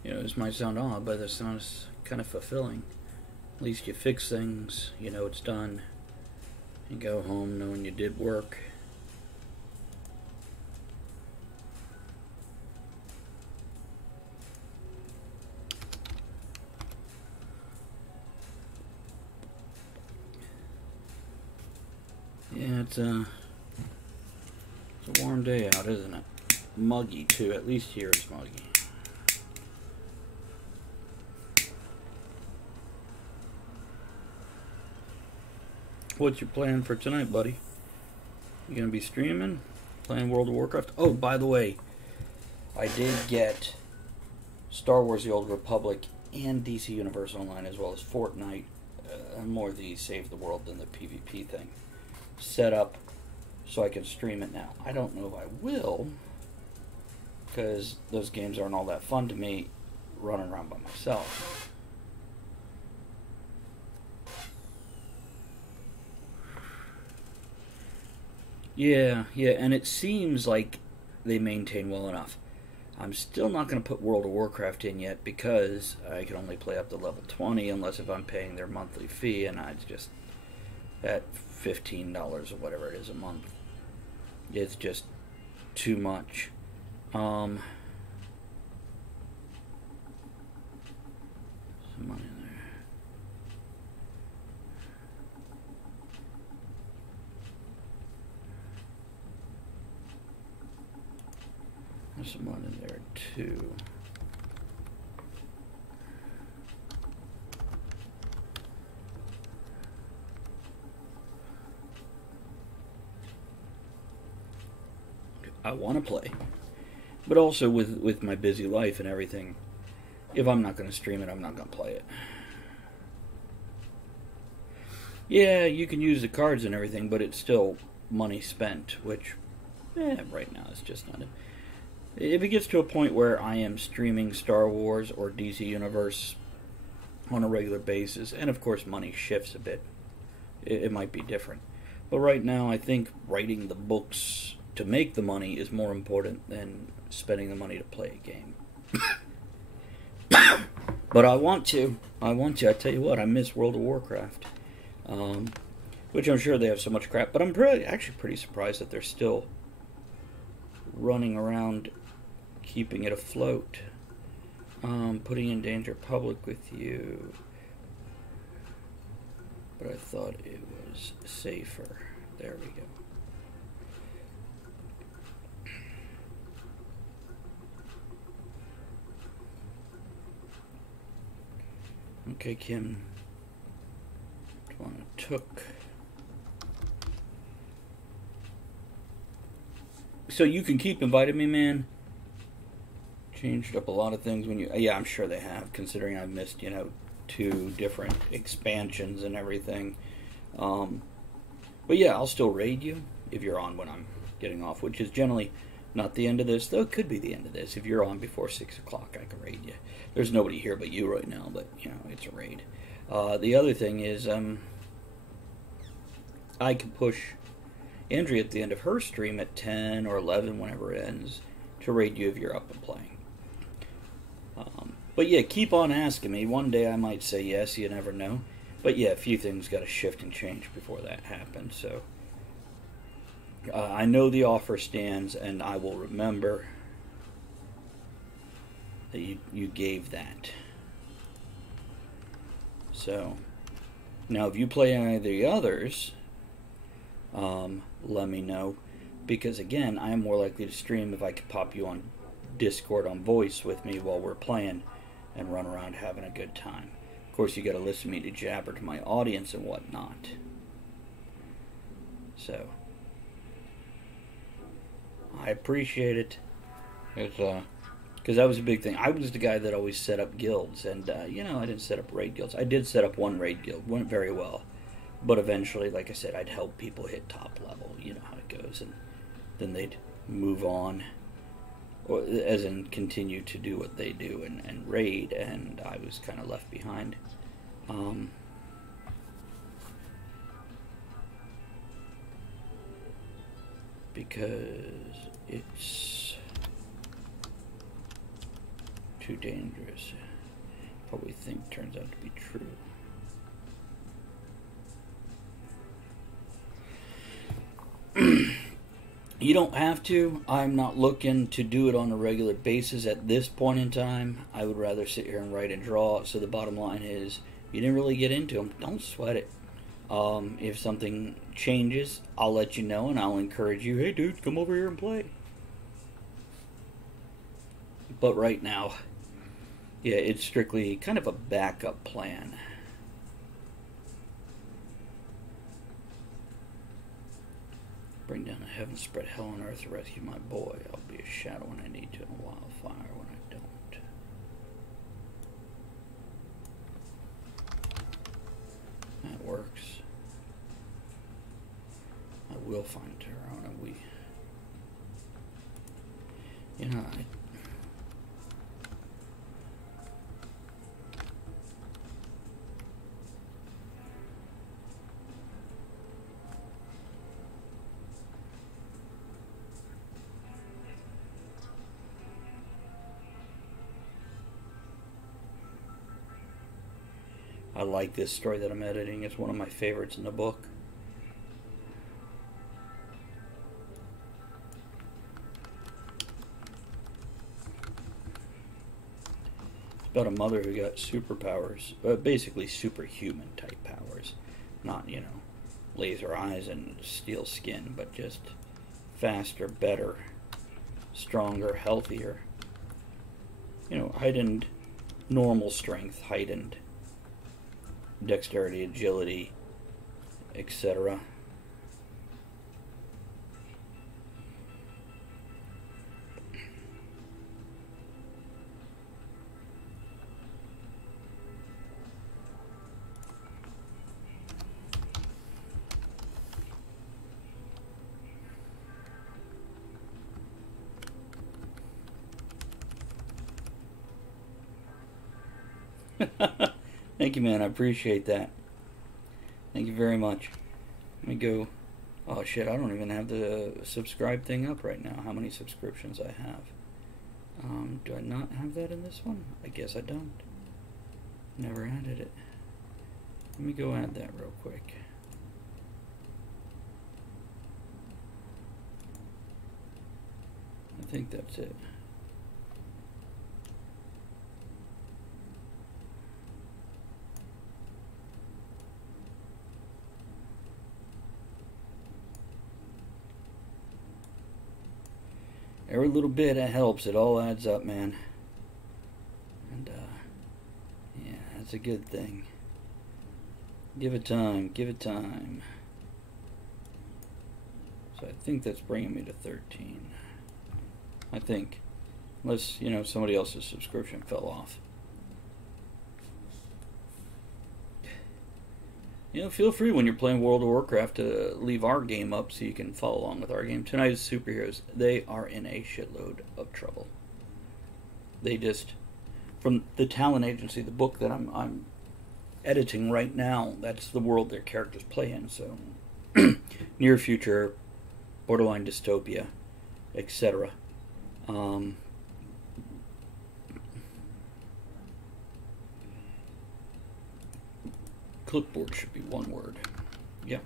You know, this might sound odd, but this sounds kind of fulfilling. At least you fix things, you know it's done. You go home knowing you did work. Yeah, it's a warm day out, isn't it? Muggy, too. At least here it's muggy. What's your plan for tonight, buddy? You gonna be streaming? Playing World of Warcraft? Oh, by the way, I did get Star Wars The Old Republic and DC Universe Online, as well as Fortnite. More the Save the World than the PvP thing. Set up so I can stream it now. I don't know if I will, because those games aren't all that fun to me running around by myself. Yeah, and it seems like they maintain well enough. I'm still not going to put World of Warcraft in yet because I can only play up to level 20 unless if I'm paying their monthly fee, and I just, at $15 or whatever it is a month, it's just too much. Some money in there. There's some money in there too. I want to play, but also with my busy life and everything, if I'm not going to stream it, I'm not going to play it. Yeah, you can use the cards and everything, but it's still money spent, which, right now it's just not it. If it gets to a point where I am streaming Star Wars or DC Universe on a regular basis, and of course money shifts a bit, it might be different. But right now, I think writing the books to make the money is more important than spending the money to play a game. But I want to. I tell you what, I miss World of Warcraft. Which I'm sure they have so much crap, but I'm actually pretty surprised that they're still running around keeping it afloat. Putting in danger public with you. But I thought it was safer. There we go. Okay, Kim. 1, took... So you can keep inviting me, man. Changed up a lot of things when you... Yeah, I'm sure they have, considering I've missed, 2 different expansions and everything. But yeah, I'll still raid you if you're on when I'm getting off, which is generally not the end of this, though it could be the end of this. If you're on before 6 o'clock, I can raid you. There's nobody here but you right now, but, it's a raid. The other thing is, I can push Andrea at the end of her stream at 10 or 11, whenever it ends, to raid you if you're up and playing. But yeah, keep on asking me. One day I might say yes, you never know. But yeah, a few things got to shift and change before that happens, so... I know the offer stands, and I will remember that you gave that. So, now if you play any of the others, let me know. Because again, I am more likely to stream if I could pop you on Discord on voice with me while we're playing and run around having a good time. Of course, you got to listen to me to jabber to my audience and whatnot. So... I appreciate it. Because that was a big thing. I was the guy that always set up guilds, and I didn't set up raid guilds. I did set up one raid guild, went very well, but eventually, like I said, I'd help people hit top level. You know how it goes, and then they'd move on, or as in continue to do what they do and raid, and I was kind of left behind. Because it's too dangerous. What we think turns out to be true. You don't have to. I'm not looking to do it on a regular basis at this point in time. I would rather sit here and write and draw. So the bottom line is, you didn't really get into them. Don't sweat it. If something changes, I'll let you know, and I'll encourage you, hey dude, come over here and play. But right now, yeah, it's strictly kind of a backup plan. Bring down the heavens, spread hell on earth to rescue my boy. I'll be a shadow when I need to, and a wildfire when I don't. That works. I will find Tyrone, and we... I like this story that I'm editing. It's one of my favorites in the book. It's about a mother who got superpowers, basically superhuman type powers. Not, laser eyes and steel skin, but just faster, better, stronger, healthier. Heightened normal strength, heightened dexterity, agility, etc. Thank you, man. I appreciate that. Thank you very much. Let me go. Oh, shit. I don't even have the subscribe thing up right now. How many subscriptions I have. Do I not have that in this one? I guess I don't. Never added it. Let me go add that real quick. I think that's it. Every little bit that helps. It all adds up, man. And, yeah, that's a good thing. Give it time, give it time. So I think that's bringing me to 13. I think. Unless, you know, somebody else's subscription fell off. You know, feel free when you're playing World of Warcraft to leave our game up so you can follow along with our game. Tonight's superheroes, they are in a shitload of trouble. They just, from the Talent Agency, the book that I'm editing right now, that's the world their characters play in. So, near future, borderline dystopia, etc. Clipboard should be one word. Yep.